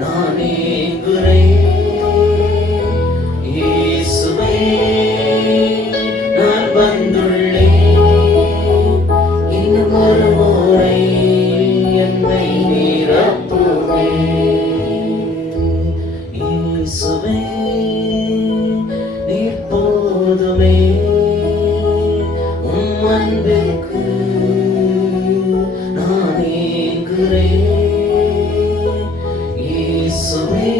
நான் ஏங்குறேன். இயேசுவே நான் வந்துள்ளேன். இன்னும் ஒரு முறை என்னை நிரப்புவே. இயேசுவே நீர் போதுமே. உம் அன்பிற்கு நான் ஏங்குறேன். இயேசுவே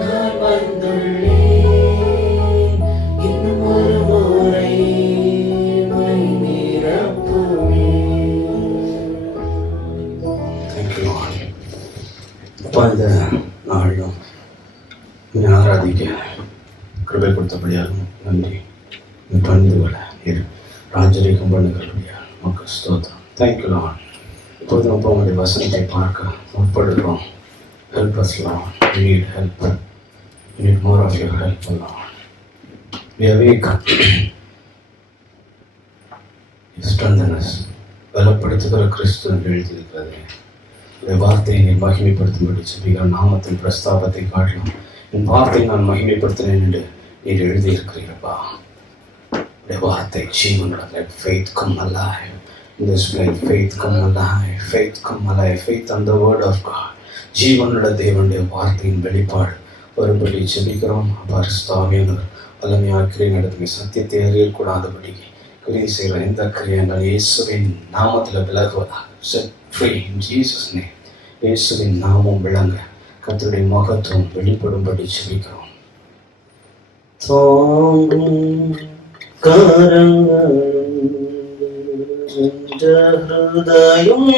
நான் வந்துள்ளேன். இன்னும் ஒரு முறை என்னை நிரப்புவே. இந்த நாளும் ஆராதிக்க கிருபை கொடுத்தபடியாகும் நன்றி. பண்புகளை ராஜரீகம் பண்ணுகிறபடியா மக்கள் ஸ்தோத்திரம். Thank you lord. இப்போது நம்ம உங்களுடைய வசனத்தை பார்க்க முற்படுகிறோம். Help us lord. We need help. We need more of your help, Lord. We awake. You strengthen us. பலப்படுத்துகிற கிறிஸ்து என்று எழுதியிருக்கிறது. இந்த வார்த்தையை நீ மகிமைப்படுத்தும்படி சொல்லுகிற நாமத்தின் பிரஸ்தாபத்தை காட்டலாம். என் வார்த்தையை நான் மகிமைப்படுத்தினேன் என்று நீர் எழுதியிருக்கிறீர்களப்பா. இந்த வார்த்தை ஜீவனுள்ள. Let faith come alive. In this place, faith come alive. Faith come alive. Faith on the word of God. ஜீவனுள்ள தேவனுடைய வார்த்தையின் வெளிப்பாடு வரும்படி ஜெபிக்கிறோம். பரிசுத்தாவியானவர் வல்லமையாக கிரியை நடத்துங்க. சத்தியத்தை அறியக்கூடாதபடிக்கு கிரியை செய்கிற எந்த கிரியைகள் இயேசுவின் நாமத்தில் விலகுவதாக. Set free in Jesus' name. இயேசுவின் நாமம் விளங்க கர்த்தருடைய மகத்துவம் வெளிப்படும்படி ஜெபிக்கிறோம். தாங்கும் கரங்களும் ஹிருதயம்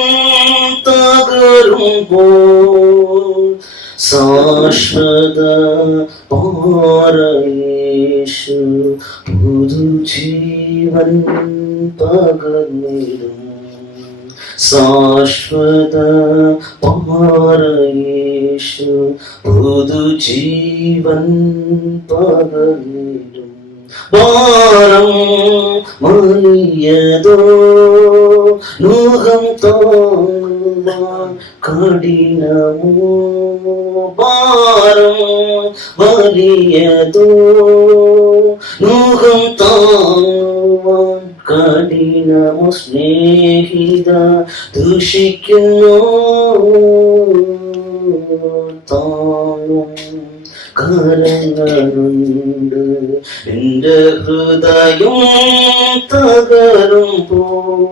தகரும் போல் சாஸ்வத பாரயேசு புது ஜீவன் பகர்ந்திடும். சாஸ்வத பாரயேசு புது ஜீவன் பகர்ந்திடும். பாரம் மலியதோ நுகம் தாழ்வான் கடினமோ. பாரம் மலியதோ நுகம் தாழ்வான் கடினமோ. സ്നേഹിത ദുഷിക്കുന്നോ താങ്ങും കരങ്ങളുണ്ട്. എന്റെ ഹൃദയം തകരുമ്പോൾ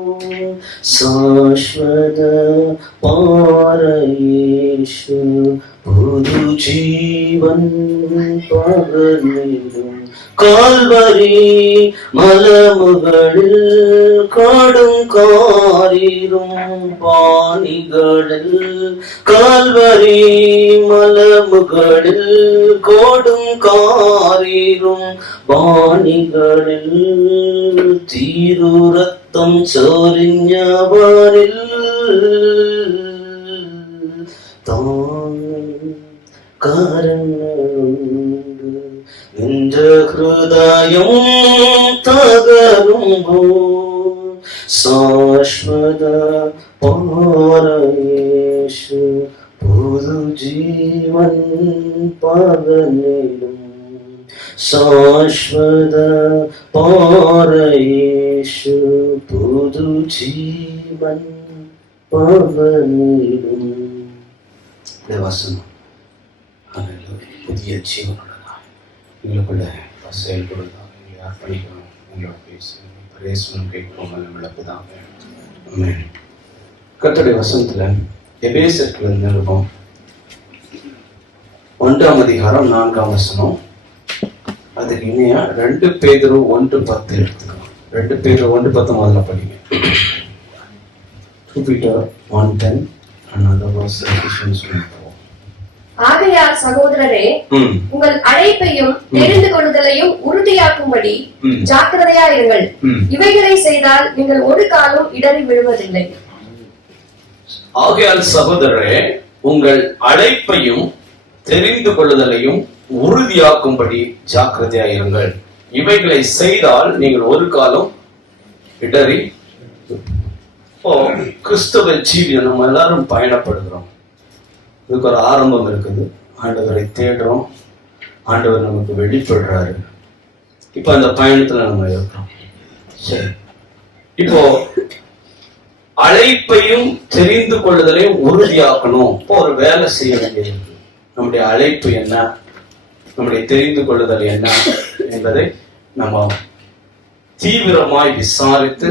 ശാശ്വത പാരയേശു പുതുജീവൻ പകർന്നിടും. കാൽവരി മലമുകളിൽ കാടും കാരീരും പാനികളിൽ. കാൽവരി മലമുകളിൽ കോടും കാരീരും പാനികളിൽ. തീരുരക്തം ചൊരിഞ്ഞവരിൽ താങ്ങും കരങ്ങളുണ്ട്. നിന്റെ ഹൃദയം തകരുമ്പോൾ ശാശ്വത പാരയേശു പുതുജീവൻ പകർന്നിടും. ശാശ്വത പാരയേശു പുതുജീവൻ പകർന്നിടും. வசனம் புதிய ஜீவனுள்ளதாக எங்களுக்குள்ள செயல்படுவதாக எங்களை அர்ப்பணிக்கணும். உங்களோட பேசணும் கேட்கணும். விளக்குதான். கர்த்தருடைய வசனத்துல எபேசியர்ல நிருபம் 1ஆம் அதிகாரம் 4ஆம் வசனம். அதுக்கு இணையா 2 பேதுரு 1:10 எடுத்துக்கலாம். 2 பேதுரு 1:10 முதல்ல படிங்க. 2 Peter 1:10 another verse Ephesians 1:4. ஆகையால் சகோதரரே, உங்கள் அழைப்பையும் தெரிந்து கொள்ளுதலையும் உறுதியாக்கும்படி ஜாக்கிரதையா இருங்கள். இவைகளை செய்தால் நீங்கள் ஒரு காலம் இடறி விழுவதில்லை. ஆகையால் சகோதரரே, உங்கள் அழைப்பையும் தெரிந்து கொள்ளுதலையும் உறுதியாக்கும்படி ஜாக்கிரதையா இருங்கள். இவைகளை செய்தால் நீங்கள் ஒரு காலம் இடறி. இப்போ கிறிஸ்தவ ஜீவியம் நம்ம எல்லாரும் பயணப்படுகிறோம். இதுக்கு ஒரு ஆரம்பம் இருக்குது. ஆண்டவரை தேடுறோம், ஆண்டவர் நமக்கு வெளிப்படுறாரு. இப்ப அந்த பயணத்துல நம்ம இருக்கிறோம். சரி, இப்போ அழைப்பையும் தெரிந்து கொள்ளுதலையும் உறுதியாக்கணும். இப்போ ஒரு வேலை செய்ய வேண்டியது. நம்முடைய அழைப்பு என்ன, நம்முடைய தெரிந்து கொள்ளுதல் என்ன என்பதை நம்ம தீவிரமாய் விசாரித்து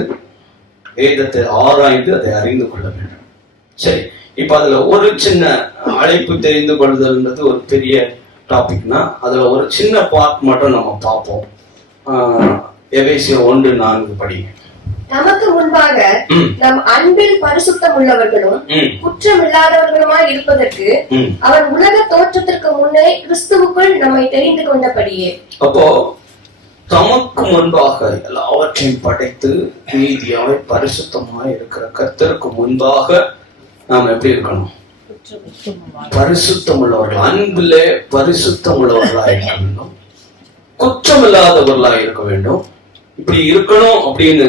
வேதத்தை ஆராய்ந்து அதை அறிந்து கொள்ள வேண்டும். சரி, இப்ப அதுல ஒரு சின்ன அழைப்பு தெரிந்து கொள்ளுதல்ன்றது ஒரு பெரிய டாபிக்னா அதுல ஒரு சின்ன பார்ட் மட்டும் நம்ம பார்ப்போம். எபேசியர் 1:4 படிங்க. நமக்கு முன்பாக நம் அன்பில் பரிசுத்தம் உள்ளவர்களும் குற்றம் இல்லாதவர்களுமாய் இருப்பதற்கு அவர் உலக தோற்றத்திற்கு முன்னே கிறிஸ்துவுக்குள் நம்மை தெரிந்து கொண்டபடியே. அப்போ தமக்கு முன்பாக எல்லாவற்றையும் படைத்து நீதியாய் பரிசுத்தமாய் இருக்கிற கர்த்தருக்கு முன்பாக நாம் எப்படி இருக்கணும்? பரிசுத்தம் உள்ளவர்கள், அன்பிலே பரிசுத்தம் உள்ளவர்களாக இருக்க வேண்டும், குற்றம் இல்லாதவர்களாக இருக்க வேண்டும். இப்படி இருக்கணும் அப்படின்னு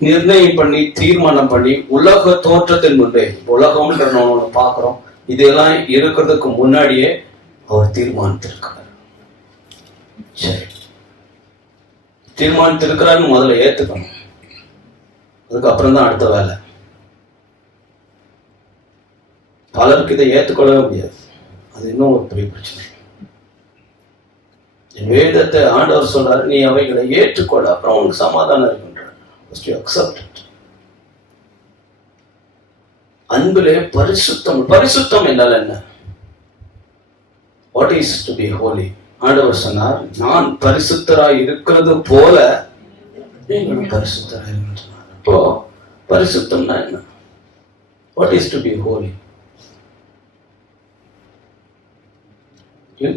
நிர்ணயம் பண்ணி தீர்மானம் பண்ணி உலக தோற்றத்தின் முன்பே, உலகம்ன்ற ஒண்ணு பாக்குறோம், இதெல்லாம் இருக்கிறதுக்கு முன்னாடியே அவர் தீர்மானித்திருக்கிறார். சரி, தீர்மானித்திருக்கிறான்னு முதல்ல ஏத்துக்கணும், அதுக்கப்புறம் தான் அடுத்த வேலை. பலருக்கு இதை ஏற்றுக்கொள்ளவே முடியாது. அது இன்னும் ஒரு பெரிய பிரச்சனை. வேதத்தை ஆண்டவர் சொல்றாரு, நீ அவைகளை ஏற்றுக்கொள்ள, அப்புறம் உனக்கு சமாதானம் இருக்குன்றார். அன்பிலே பரிசுத்தம். பரிசுத்தம் என்றால் என்ன? What is to be Holi? ஆண்டவர் சொன்னார், நான் பரிசுத்தராய் இருக்கிறது போல நீங்களும் பரிசுத்தராய் இருக்க சொன்னார். இப்போ பரிசுத்தம்னா என்ன? What is to be Holi?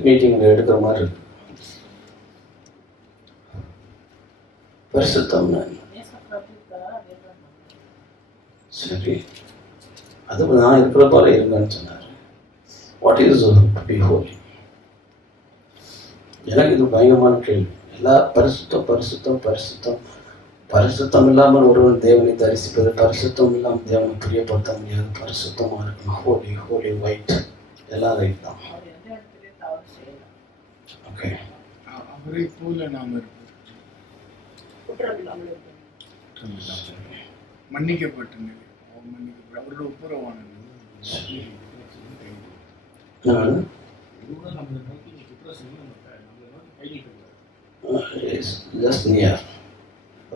மீட்டிங்ல எடுக்கிற மாதிரி இருக்கு. பரிசுத்தம்னா என்ன? சரி, அது நான் இருக்கிற போல இருங்கன்னு சொன்னாரு. What is to be Holi? எனக்கு இது பயங்கரமான கேள்வி. எல்லா பரிசுத்தம் பரிசுத்தம் பரிசுத்தம் பரிசுத்தம் இல்லாமல் ஒருவன் தேவனை தரிசிப்பது, பரிசுத்தம் இல்லாமல் தேவனை பிரியப்படுத்த முடியாது. பரிசுத்தமா இருக்கணும். ஹோலி ஹோலி ஒயிட் எல்லாம் ரைட் தான். ஓகே, அவரை போல நாம் மன்னிக்கப்பட்ட நிலை, அவரோட ஒப்புரவான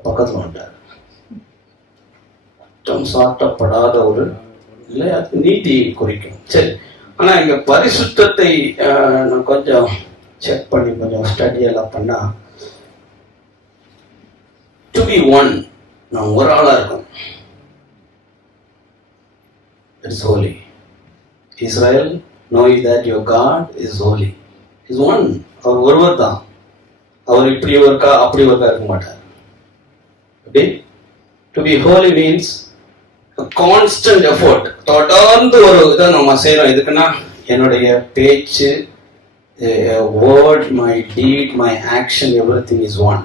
பக்கத்துல வந்துட்டார். குற்றம் சாட்டப்படாத ஒரு இல்லை, அது நீதியை குறிக்கும். சரி, ஆனா இங்க பரிசுத்தத்தை நான் கொஞ்சம் செக் பண்ணி கொஞ்சம் ஸ்டடி எல்லாம் பண்ணா, டு பி ஒன், நான் ஒரு ஆளா இருக்கும். It's holy. Israel, know that your God is holy. Is one. அவர் ஒருவர் தான். அவர் இப்படி ஒருக்கா அப்படி ஒருக்கா இருக்க மாட்டார். அப்படி to be holy means a constant effort. தொடர்ந்து ஒரு இதை நம்ம செய்யறோம். எதுக்குன்னா என்னுடைய பேச்சு, word, my deed, my action, everything is one.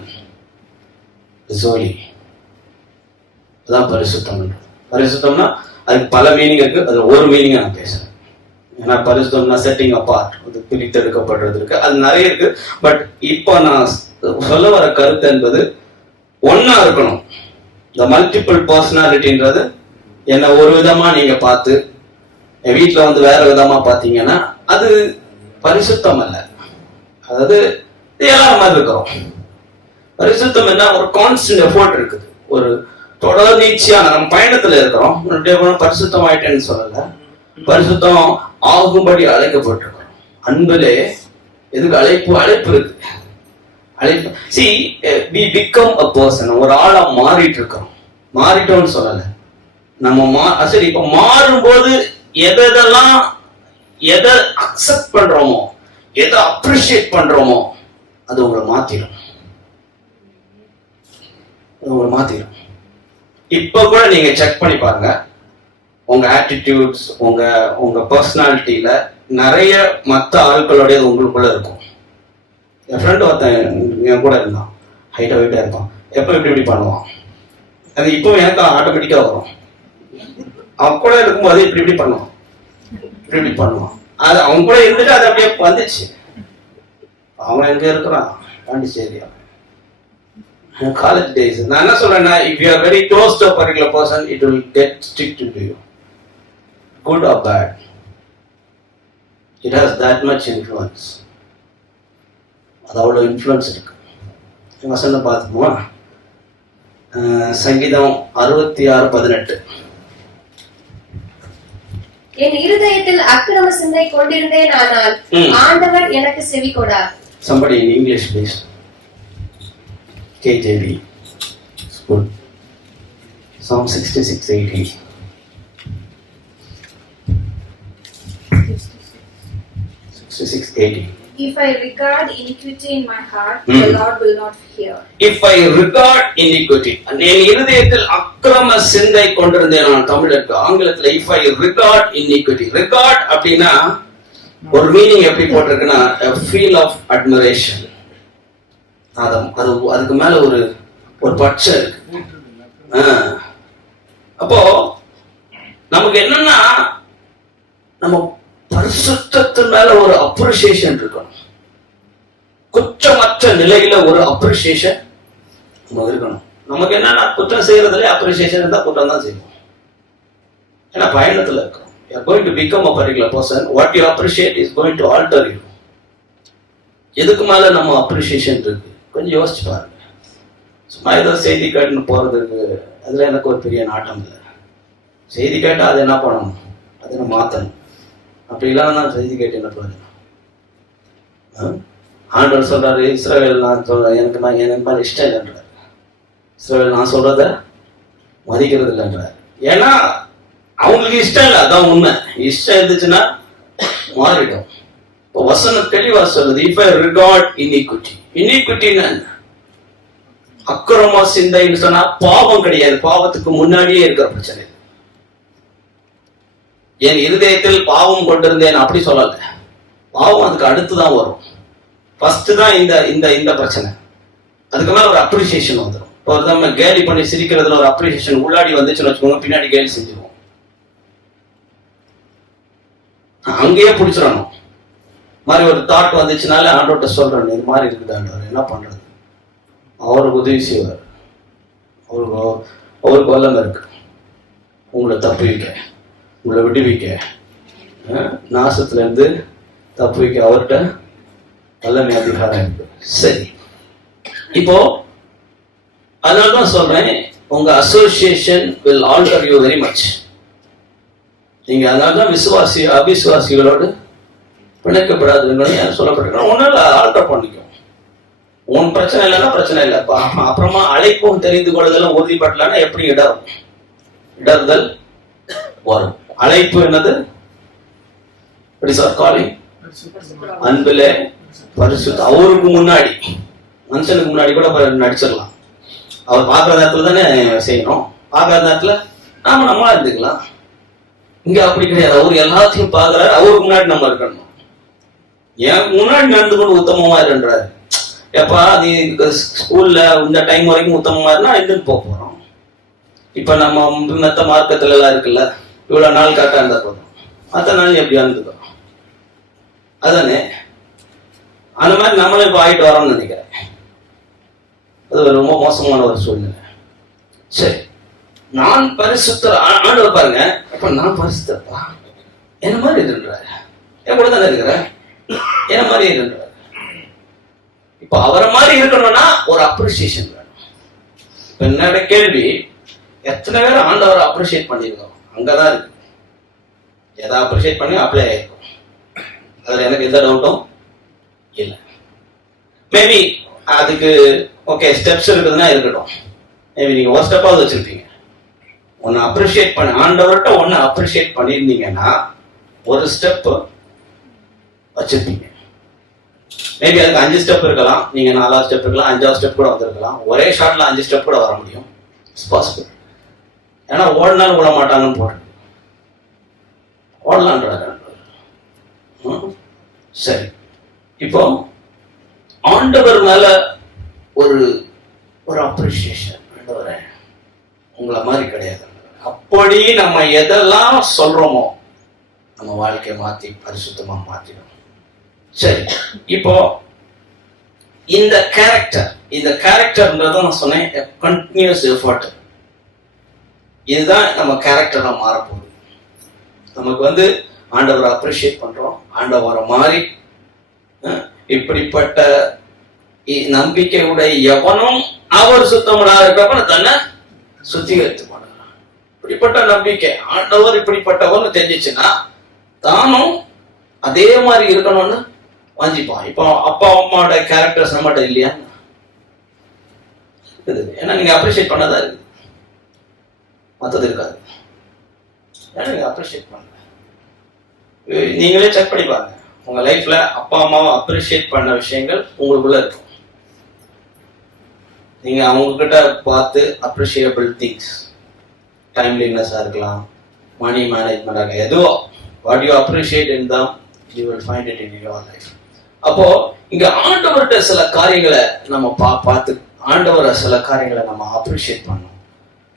Is holy. அதான் பரிசுத்தம். பரிசுத்தம்னா அதுக்கு பல மீனிங் இருக்கு. அதுல ஒரு மீனிங் நான் பேசுறேன். ஏன்னா பரிசுத்தம்னா செட்டிங் அப்பார்ட், அது பிரித்தெடுக்கப்படுறது இருக்கு, அது நிறைய இருக்கு. பட் இப்போ நான் சொல்ல வர கருத்து என்பது ஒன்னா இருக்கணும். இந்த மல்டிபிள் பர்சனாலிட்டின்றது என்ன ஒரு விதமா நீங்க பார்த்து என் வீட்டுல வந்து வேற விதமா பாத்தீங்கன்னா அது பரிசுத்தம் அல்ல. அதாவது எல்லாரும் மாதிரி இருக்கிறோம். பரிசுத்தம் என்ன? ஒரு கான்ஸ்டன்ட் எஃபோர்ட் இருக்குது, ஒரு தொடர் நீச்சியான நம்ம பயணத்துல இருக்கிறோம். பரிசுத்தம் ஆயிட்டேன்னு சொல்லல, பரிசுத்தம் ஆகும்படி அழைக்கப்பட்டிருக்கிறோம். அன்பிலே எதுக்கு அழைப்பு? அழைப்பு இருக்கு, அழைப்பு. See, we become a person. ஒரு ஆளா மாறிட்டு இருக்கிறோம். மாறிட்டோம்னு சொல்லல, நம்ம சரி. இப்ப மாறும்போது எதெல்லாம் எதை அக்செப்ட் பண்றோமோ, எதை அப்ரிஷியேட் பண்றோமோ அது உங்களை மாத்திடும். இப்ப கூட நீங்க செக் பண்ணி பாருங்க, உங்க ஆட்டிடியூட்ஸ், உங்க பர்சனாலிட்டியில நிறைய மற்ற ஆட்களுடைய உங்களுக்குள்ள இருக்கும். என் ஃப்ரெண்ட் ஒருத்தன் என் கூட இருந்தான், ஹைட்டா இருப்பான். எப்ப இப்படி பண்ணுவான், அது இப்போ எனக்கு ஆட்டோமேட்டிக்கா வரும். அவன் கூட இருக்கும்போது இப்படி பண்ணுவான், இப்படி பண்ணுவான். அது அவன் கூட இருந்துட்டு அது அப்படியே வந்துச்சு. அவன் எங்க இருக்கிறான்? பாண்டிச்சேரியா. College days. நான் என்ன சொல்றேன்னா, if you are very close to a particular person, it will get stick to you, good or bad. It has that much influence. அதோட இன்ஃப்ளூயன்ஸ் இருக்கு. வசனம் பார்த்துக்குமா? சங்கீதம் 66:18. என் இருதயத்தில் அக்கிரம சிந்தை கொண்டிருந்தேன், ஆனால் ஆண்டவர் எனக்கு செவி கொடார். Somebody in English please. KJV. Good. Psalm 66:18. 66:18. If I regard iniquity in my heart, the Lord will not hear. If I regard iniquity, என் இருதயத்தில் அக்கிரம சிந்தை கொண்டிருந்தேன். நான் தமிழ்ல இருக்கு, ஆங்கிலத்துல if I regard iniquity. regard அப்படின்னா ஒரு மீனிங் எப்படி போட்டிருக்குன்னா a feel of admiration. அதுக்கு மேல ஒரு பட்சை இருக்கு. அப்போ நமக்கு என்னன்னா, நம்ம பரிசுத்தத்து மேல ஒரு அப்ரிசியேஷன் இருக்கணும். குற்றமற்ற நிலையில ஒரு அப்ரிசியேஷன் நமக்கு இருக்கணும். நமக்கு என்னன்னா, குற்றம் செய்யறதுல அப்ரிசியேஷன் இருந்தா குற்றம் தான் செய்வோம். ஏன்னா பயணத்துல இருக்கோம். You are going to become a particular person. What you appreciate is going to alter you. எதுக்கு மேல நம்ம அப்ரிசியேஷன் இருக்கு? கொஞ்சம் யோசிச்சு பாருங்க. சும்மா ஏதோ செய்தி கேட்டுன்னு போறதுக்கு அதுல எனக்கு ஒரு பெரிய நாட்டம் இல்லை. செய்தி கேட்டா அது என்ன பண்ணணும்? அதை நான் மாத்தணும். அப்படி இல்லாம நான் செய்தி கேட்டு என்ன பண்ணுறேன்? ஆண்டவர் சொல்றாரு, இஸ்ரவேல் நான் சொல்றேன் எனக்கு மேல இஷ்டம் இல்லைன்றாரு. இஸ்ரவேல் நான் சொல்றத மதிக்கிறது இல்லைன்றாரு. ஏன்னா அவங்களுக்கு இஷ்டம் இல்லை, அதான் உண்மை. இஷ்டம் இருந்துச்சுன்னா மாறிடும். இப்போ வசனம் தெளிவா சொல்லுது, if I regard iniquity. iniquityன்னா அக்கிரம சிந்தைன்னு சொன்னா பாவம் கிடையாது, பாவத்துக்கு முன்னாடியே இருக்கிற பிரச்சனை. என் இருதயத்தில் பாவம் கொண்டிருந்தேன் அப்படி சொல்லல. பாவம் அதுக்கு அடுத்துதான் வரும். ஃபர்ஸ்ட் தான் இந்த பிரச்சனை. அதுக்கு மேல ஒரு அப்ரிசியேஷன் வந்துடும். இப்போ நம்ம கேலி பண்ணி சிரிக்கிறதுல ஒரு அப்ரிசியேஷன் உள்ளாடி வந்துச்சுன்னு வச்சுக்கோங்க, பின்னாடி கேலி செஞ்சிருவோம். அங்கேயே பிடிச்சிடணும். மாதிரி ஒரு தாட் வந்துச்சுனால ஆண்டோட்ட சொல்றேன், இது மாதிரி இருக்குது ஆண்டவர், என்ன பண்றது? அவருக்கு உதவி செய்வார். அவருக்கு வல்லமை இருக்கு உங்களை தப்புவிக்க, உங்களை விடுவிக்க, நாசத்துல இருந்து தப்புவிக்க அவர்கிட்ட வல்லமை அதிகாரம் இருக்கு. சரி, இப்போ அதனாலதான் சொல்றேன், உங்க association will alter you very much. நீங்க அதனாலதான் அவிசுவாசிகளோடு பிணைக்கப்படாதுன்னு சொல்லப்பட்டிருக்கோம். ஒன்னும் ஆல்டர் பண்ணிக்கும். உன் பிரச்சனை இல்லைன்னா பிரச்சனை இல்லை. அப்புறமா அழைப்பும் தெரிந்து கொள்ளுதலும் உறுதிப்படலன்னா எப்படி இடறுதல் வரும். அழைப்பு என்னது? அன்பிலே பரிசுத்த. அவருக்கு முன்னாடி, மனுஷனுக்கு முன்னாடி கூட நடிச்சிடலாம். அவர் பார்க்குற நேரத்துல தானே செய்யணும். பார்க்காத நேரத்துல நம்மளா இருந்துக்கலாம். இங்க அப்படி கிடையாது. அவர் எல்லாத்தையும் பார்க்கிறாரு. அவருக்கு முன்னாடி நம்ம இருக்கணும். ஏன் முன்னாடி நடந்து கொண்டு உத்தமமா இருன்றாரு. எப்பா நீ ஸ்கூல்ல இந்த டைம் வரைக்கும் உத்தமமா இருந்தா எங்கன்னு போறோம். இப்ப நம்ம மத்த மார்க்கத்துல எல்லாம் இருக்குல்ல, இவ்வளவு நாள் கரெக்டா இருந்தா போதும், மத்த நாள் எப்படியா இருந்துக்கிறோம். அதானே அந்த மாதிரி நம்மளும் இப்ப ஆயிட்டு வரோம்னு நினைக்கிறேன். அது ரொம்ப மோசமான ஒரு சூழ்நிலை. சரி, நான் பரிசுத்த ஆண்டவர் பாருங்க. அப்ப நான் பரிசுத்தப்பா என்ன மாதிரி இருன்றாரு. என் கூட தானே இருக்கிறேன், என்ன மாதிரி இருன்றாரு. இப்ப அவரை மாதிரி இருக்கணும்னா ஒரு அப்ரிசியேஷன் வேணும். இப்ப என்னோட கேள்வி, எத்தனை பேர் ஆண்டவரை அப்ரிசியேட் பண்ணிருக்கோம்? அங்கதான் இருக்கு. எதை அப்ரிசியேட் பண்ணி அப்ளை ஆயிருக்கும். அதுல எனக்கு எந்த டவுட்டும் இல்லை. மேபி அதுக்கு ஓகே ஸ்டெப்ஸ் இருக்குதுன்னா இருக்கட்டும். மேபி நீங்க ஒரு ஸ்டெப்பாவது வச்சிருப்பீங்க. ஒன்னு அப்ரிசியேட் பண்ண ஆண்டவர்கிட்ட ஒன்னு அப்ரிசியேட் பண்ணியிருந்தீங்கன்னா ஒரு ஸ்டெப் வச்சிருப்பீங்க. மேபி அதுக்கு 5 ஸ்டெப் இருக்கலாம். நீங்க 4வது ஸ்டெப் இருக்கலாம், 5வது ஸ்டெப் கூட வந்திருக்கலாம். ஒரே ஷாட்ல 5 ஸ்டெப் கூட வர முடியும். It's possible. ஏன்னா ஓடினாலும் விட மாட்டாங்கன்னு போட்டு ஓடலான்றாரு. சரி, இப்போ ஆண்டவர் மேல ஒரு அப்ரிசியேஷன். ஆண்டவரே உங்களை மாதிரி கிடையாது, அப்படி நம்ம எதெல்லாம் சொல்றோமோ நம்ம வாழ்க்கையை மாத்தி பரிசுத்தமா மாத்திடும். சரி, இப்போ இந்த கேரக்டர்ன்றத நான் சொன்னேன், கண்டினியூஸ் எஃபர்ட். இதுதான் நம்ம கேரக்டரா மாறப்போகுது. நமக்கு ஆண்டவரை அப்ரிஷியேட் பண்றோம், ஆண்டவரை மாதிரி இப்படிப்பட்ட நம்பிக்கையுடைய எவனும் அவர் சுத்தமில்லாத இருக்கப்ப தன்னை சுத்திகரித்து பண்ணுறான். இப்படிப்பட்ட நம்பிக்கை ஆண்டவர் இப்படிப்பட்டவர்னு தெரிஞ்சிச்சுன்னா தானும் அதே மாதிரி இருக்கணும்னு வாஞ்சிப்பான். இப்போ அப்பா அம்மாவோட கேரக்டர்ஸ் நம்மகிட்ட இல்லையா? இருக்குது. ஏன்னா நீங்க அப்ரிஷியேட் பண்ணதா இருக்குது, மற்றது இருக்காது. ஏன்னா நீங்க அப்ரிஷியேட் பண்ணல. நீங்களே செக் பண்ணி பாருங்க, உங்க லைஃப்ல அப்பா அம்மாவை அப்ரிஷியேட் பண்ண விஷயங்கள் உங்களுக்குள்ள இருக்கும். நீங்க அவங்க கிட்ட பார்த்து அப்ரிஷியபிள் திங்ஸ், டைம்லினஸா இருக்கலாம், மணி மேனேஜ்மெண்ட் இருக்கலாம், எதுவோ what you appreciate in them you will find it in your life. அப்போ இங்க ஆண்டவர்கிட்ட சில காரியங்களை நம்ம பார்த்து ஆண்டவரை சில காரியங்களை நம்ம அப்ரிஷியேட் பண்ணணும்.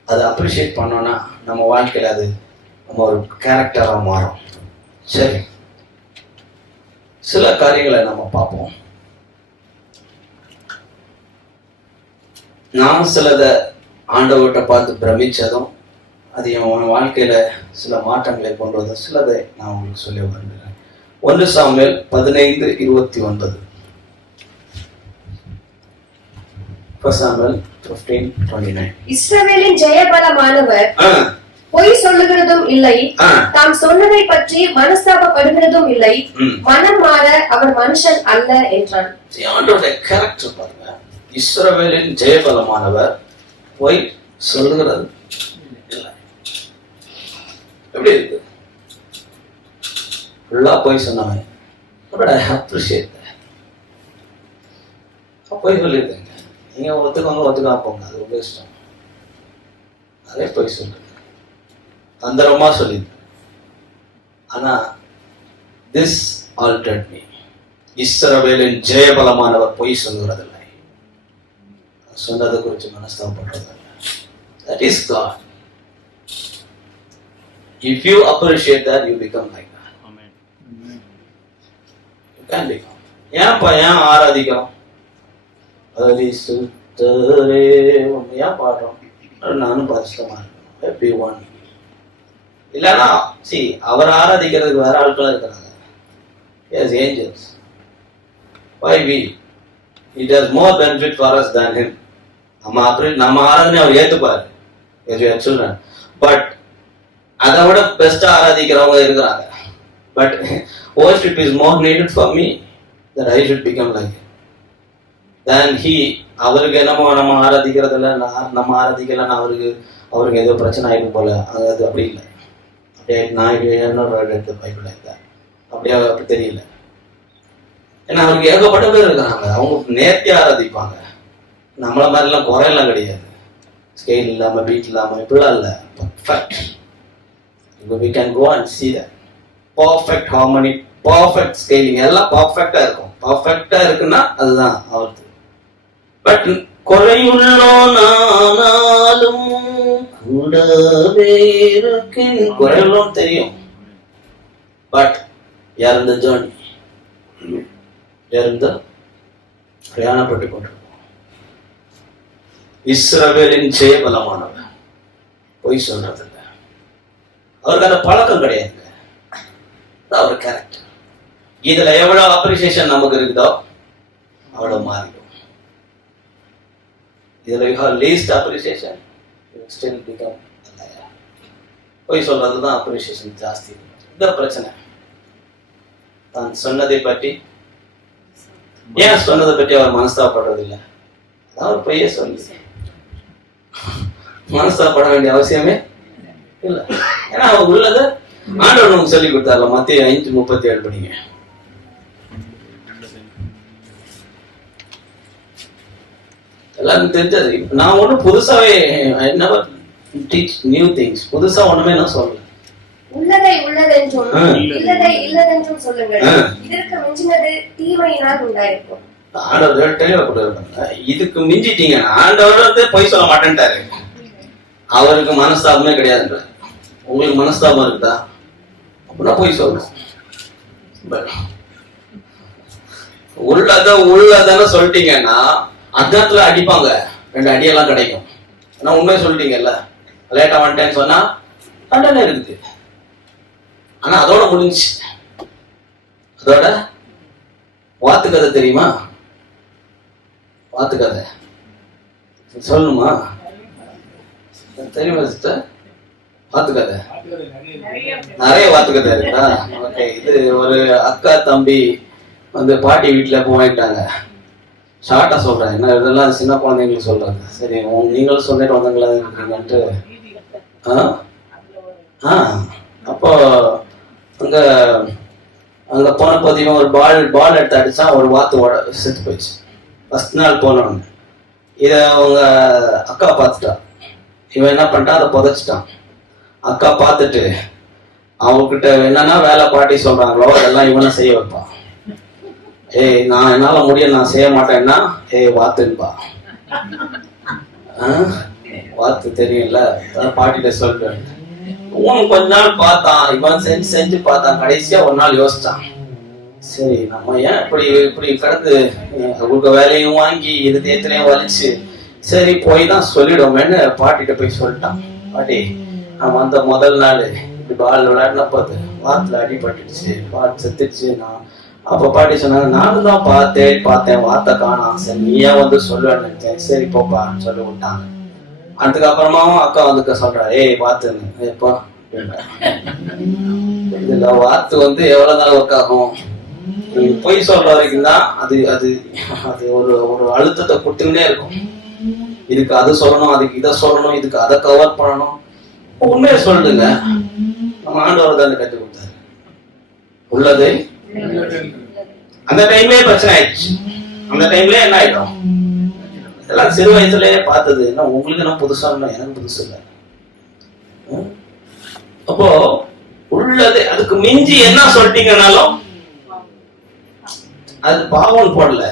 அதை அப்ரிஷியேட் பண்ணோம்னா நம்ம வாழ்க்கையில அது நம்ம ஒரு கேரக்டரா மாறும். சரி, சில காரியங்களை நம்ம பார்ப்போம். நான் சிலதை ஆண்டவர்கிட்ட பார்த்து பிரமிச்சதும் அது என் வாழ்க்கையில சில மாற்றங்களை கொண்டு வந்ததும் சிலதை நான் உங்களுக்கு சொல்லி வருகிறேன். 1 சாமுவேல் 15:29. 1 சாமுவேல் 15:29. இஸ்ரவேலின் ஜெயபலமானவர் பொய் சொல்லுகிறதும் இல்லை, தாம் சொன்னதை பற்றி மனஸ்தாபப்படுகிறதும் இல்லை, மனம் மாற அவர் மனுஷன் அல்ல என்றான். ஆண்டவருடைய கேரக்டர் பாருங்க. இஸ்ரவேலின் ஜெயபலமானவர் பொய் சொல்லுகிறது இல்லை. எப்படி இருக்கு? ஃபுல்லா பொய் சொன்னவன். பொய் சொல்லியிருக்கேங்க. நீங்க ஒத்துக்காம போங்க, அது ரொம்ப இஷ்டம். அதே பொய் சொல்லுங்க, தந்திரமா சொல்லியிருக்கேன். ஆனா திஸ் ஆல்டர்ட் மீ. இஸ்ரவேலின் ஜெயபலமானவர் பொய் சொல்லுகிறதில்லை, சொன்னதை குறித்து மனஸ்தாபப்படுறதில்லை. That is God. If you appreciate that, you become like that. Amen. You can become. ஏன் ஆராதிக்கிறோம்? ஏன் பாடுறோம்? நானும் பரிசுத்தமா இருக்கணும். Every one. இல்லைன்னா அவர் ஆராதிக்கிறதுக்கு வேற ஆட்கள் இருக்கிறாங்க. Yes, angels. Why we? It has more benefit for us than him. நம்ம ஆராதனை அவர் ஏத்துப்பாரு, பட் அதை விட பெஸ்டா ஆராதிக்கிறவங்க இருக்கிறாங்க. But worship is more needed for me, that I should become like him. Then he, அவருக்கு என்னமோ நம்ம ஆராதிக்கிறதுல நம்ம ஆராதிக்கலன்னா அவருக்கு ஏதோ பிரச்சனை ஆயிடும் போல. அது அப்படி இல்லை. அப்படியே நான் எடுத்து பைபிள் அப்படி தெரியல. ஏன்னா அவருக்கு ஏகப்பட்ட பேர் இருக்கிறாங்க, அவங்க நேர்த்தி ஆராதிப்பாங்க. நம்மள மாதிரிலாம் குறையெல்லாம் கிடையாது, ஸ்கேல் இல்லாம பீட் இல்லாம இப்படிலாம் இல்லை. Perfect. We can go and see that perfect harmony, perfect scaling, எல்லாம் பர்ஃபெக்டா இருக்கும். பர்ஃபெக்டா இருக்குன்னா அதுதான் அவருக்கு. பட் குறையுள்ளோ நானாலும் கூடவே இருக்கேன், குறையுள்ளோன்னு தெரியும். பட் யார் இந்த ஜேர்னி, யார் பிரயாணப்பட்டு கொண்டிருக்கோம். இஸ்ரவேலின் ஜெயபலமானவர் பொய் சொல்றதில்லை. அவருக்கு அந்த பழக்கம் கிடையாதுங்க, அவர் கேரக்டர். இதுல எவ்வளவு அப்ரிசியேஷன் நமக்கு இருக்குதோ அவ்வளவு மாறிடும். இதுல you have least appreciation, you will still become a liar. பொய் சொல்றதுதான் அப்ரிசியேஷன் ஜாஸ்தி. இந்த பிரச்சனை தான் சொன்னதை பற்றி ஏன் சொன்னதை பற்றி அவர் மனஸ்தாபப்படுறது இல்லை. அவர் பொய்யே சொல்லி மனஸ்தாபப்பட வேண்டிய அவசியமே இல்லை. ஏன்னா அவர் உள்ளதை ஆண்டவர் நமக்கு சொல்லி கொடுத்தார்ல. மத்தேயு 5:37 படிங்க. எல்லாரும் தெரிஞ்சது. நான் ஒன்றும் புதுசாவே I never teach new things. புதுசா ஒண்ணுமே நான் சொல்லல. உள்ளதை உள்ளதென்றும் இல்லதை இல்லதென்றும் சொல்லுங்கள், இதற்கு மிஞ்சினது தீமையினால் உண்டாயிருக்கும். ஆண்டவர் தெளிவா கொடுத்தாங்க. இதுக்கு மிஞ்சிட்டீங்க, ஆண்டவர் பொய் சொல்ல மாட்டேன்ட்டாரு. அவருக்கு மனஸ்தாபமே கிடையாதுன்ற. உங்களுக்கு மனஸ்தாபம் இருக்குதா அப்படின்னா போய் சொல்லணும். உள்ளதான சொல்லிட்டீங்கன்னா அந்த இடத்துல அடிப்பாங்க, 2 அடியெல்லாம் கிடைக்கும். ஏன்னா உண்மையை சொல்லிட்டீங்கல்ல, லேட்டா வந்துட்டேன்னு சொன்னா தண்டனை இருக்குது. ஆனா அதோட முடிஞ்சு. அதோட வாத்து கதை தெரியுமா? வாத்து கதை சொல்லணுமா? தெரியுமா சிஸ்டர்? வாத்து கதை நிறைய வாத்து கதை இருக்கா? ஓகே. இது ஒரு அக்கா தம்பி வந்து பாட்டி வீட்டுல போயிட்டாங்க. ஷார்ட்டா சொல்றேன், என்ன இதெல்லாம் சின்ன குழந்தைங்களுக்கு சொல்றது. சரி, நீங்களும் சொல்லிட்டு வந்தீங்களா இருக்கீங்கன்ட்டு. அப்போ அங்க அங்க போன போதையும் ஒரு பால் எடுத்து அடிச்சா ஒரு வாத்து செத்து போயிடுச்சு. ஃபர்ஸ்ட் நாள் போனோன்னு இதை அவங்க அக்கா பார்த்துட்டா. இவன் என்ன பண்ணிட்டான், அதை புதைச்சிட்டான். அக்கா பார்த்துட்டு அவங்ககிட்ட என்னன்னா வேலை பாட்டி சொல்றாங்களோ அதெல்லாம் இவனை செய்ய வைப்பான். ஏய், நான் என்னால முடியும், நான் செய்ய மாட்டேன்னா வாத்துன்பா. வாத்து தெரியும்ல, பாட்டிட்ட சொல்றேன். கொஞ்ச நாள் பார்த்தான், இவன் செஞ்சு பார்த்தான். கடைசியா ஒரு நாள் யோசிச்சான், சரி நம்ம ஏன் இப்படி கிடந்து அவங்களுக்கு வேலையும் வாங்கி இருதயத்திலையும் வலிச்சு, சரி போய் தான் சொல்லிடுவோமேன்னு பாட்டிட்ட போய் சொல்லிட்டான். பாட்டி, நம்ம அந்த முதல் நாள் இப்படி பால் விளையாடின போது வாத்துல அடிபட்டுச்சு, பால் செத்துச்சு. நான் அப்ப பாட்டி சொன்னாங்க, நானும் தான் பார்த்தேன் வாத்த காணாம். சரி நீயா வந்து சொல்லுவேன்னு நினைச்சேன். சரி போப்பான்னு சொல்லி விட்டாங்க. அதுக்கப்புறமாவும் அக்கா வந்து சொல்றா, வாத்துன்னு எப்பா இதுல வாத்து வந்து எவ்வளவு நாள் ஒர்க் ஆகும்? பொய் சொல்ற வரைக்கும் தான் அது அது அது ஒரு அழுத்தத்தை கொடுத்துக்கிட்டே இருக்கும். இதுக்கு அது சொல்லணும், அதுக்கு இதை சொல்லணும், இதுக்கு அதை கவர் பண்ணணும். உண்மையை சொல்லுங்க, நம்ம ஆண்டவர் தான் கற்றுக் கொடுத்தாரு. உள்ளதை அந்த டைம்லயே பிரச்சனை ஆயிடுச்சு. அந்த டைம்லயே என்ன ஆயிடும்? எல்லாம் சிறு வயசுலயே பார்த்தது. என்ன உங்களுக்கு என்ன புதுசா இல்லை, எனக்கு புதுசு இல்லை. அப்போ உள்ளது அதுக்கு மிஞ்சி என்ன சொல்லிட்டீங்கன்னாலும் அது பாவம் போடல,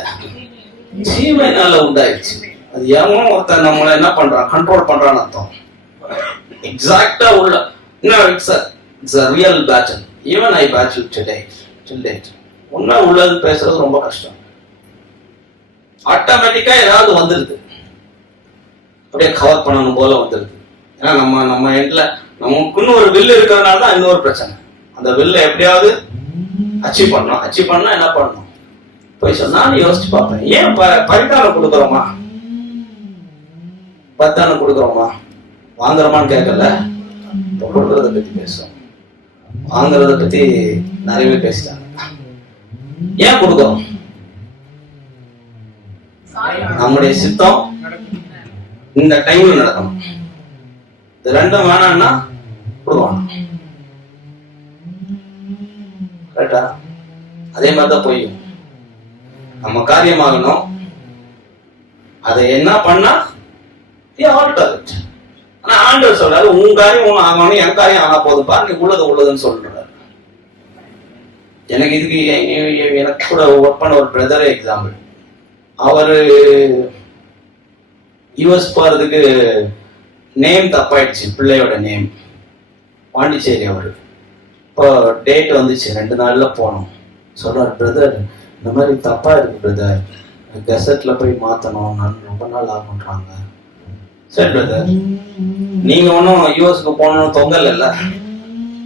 ஜீவனால உண்டாயிடுச்சு. அது ஏன் ஒருத்தன் நம்மளை என்ன பண்றான், கண்ட்ரோல் பண்றான்னு அர்த்தம். எக்ஸாக்டா உள்ள it's a real battle. Even I battle today till date. உண்மை உள்ளது பேசுறது ரொம்ப கஷ்டம். ஆட்டோமேட்டிக்கா ஏதாவது வந்துருது, அப்படியே கவர் பண்ணணும் போல வந்துருது. ஏன்னா நம்ம எண்ட்ல நமக்குன்னு ஒரு வில்லு இருக்கிறதுனால தான் இன்னொரு பிரச்சனை. அந்த வில்ல எப்படியாவது அச்சீவ் பண்ணா என்ன பண்ணணும்? போய் சொன்னா யோசிச்சு பார்ப்பேன். ஏன் பரிதானம் கொடுக்குறோமா, பத்தானம் கொடுக்குறோமா, வாங்குறோமான்னு கேட்கல. இப்ப கொடுக்கறத பத்தி பேசுறோம், வாங்குறத பத்தி நிறையவே பேசிட்டாங்க. ஏன் கொடுக்குறோம்? நம்முடைய சித்தம் இந்த டைம்ல நடக்கணும். இது ரெண்டும் வேணாம்னா கொடுக்கணும். கரெக்டா? அதே மாதிரிதான் பொய்யும். நம்ம காரியமாகணும், அதை என்ன பண்ணா ஆனா ஆண்டவர் சொல்றாரு, உன் காரியம் ஒண்ணு ஆகணும், என் காரியம் ஆனா போதுப்பா, நீ உள்ளதுன்னு சொல்றாரு. எனக்கு இதுக்கு எனக்கு கூட ஒர்க் பண்ண ஒரு பிரதர் எக்ஸாம்பிள். அவரு யூஎஸ் போறதுக்கு நேம் தப்பாயிடுச்சு, பிள்ளையோட நேம் பாண்டிச்சேரி. அவரு இப்போ டேட் வந்துச்சு, 2 நாள்ல போனோம். சொல்றாரு, பிரதர் இந்த மாதிரி தப்பா இருக்கு பிரதர், கெசட்ல போய் மாத்தணும், நான் ரொம்ப நாள் ஆகுன்றாங்க. சரி பிரதர், நீங்க ஒன்னும் யூஎஸ்க்கு போகணும்னு தொங்கல் இல்ல,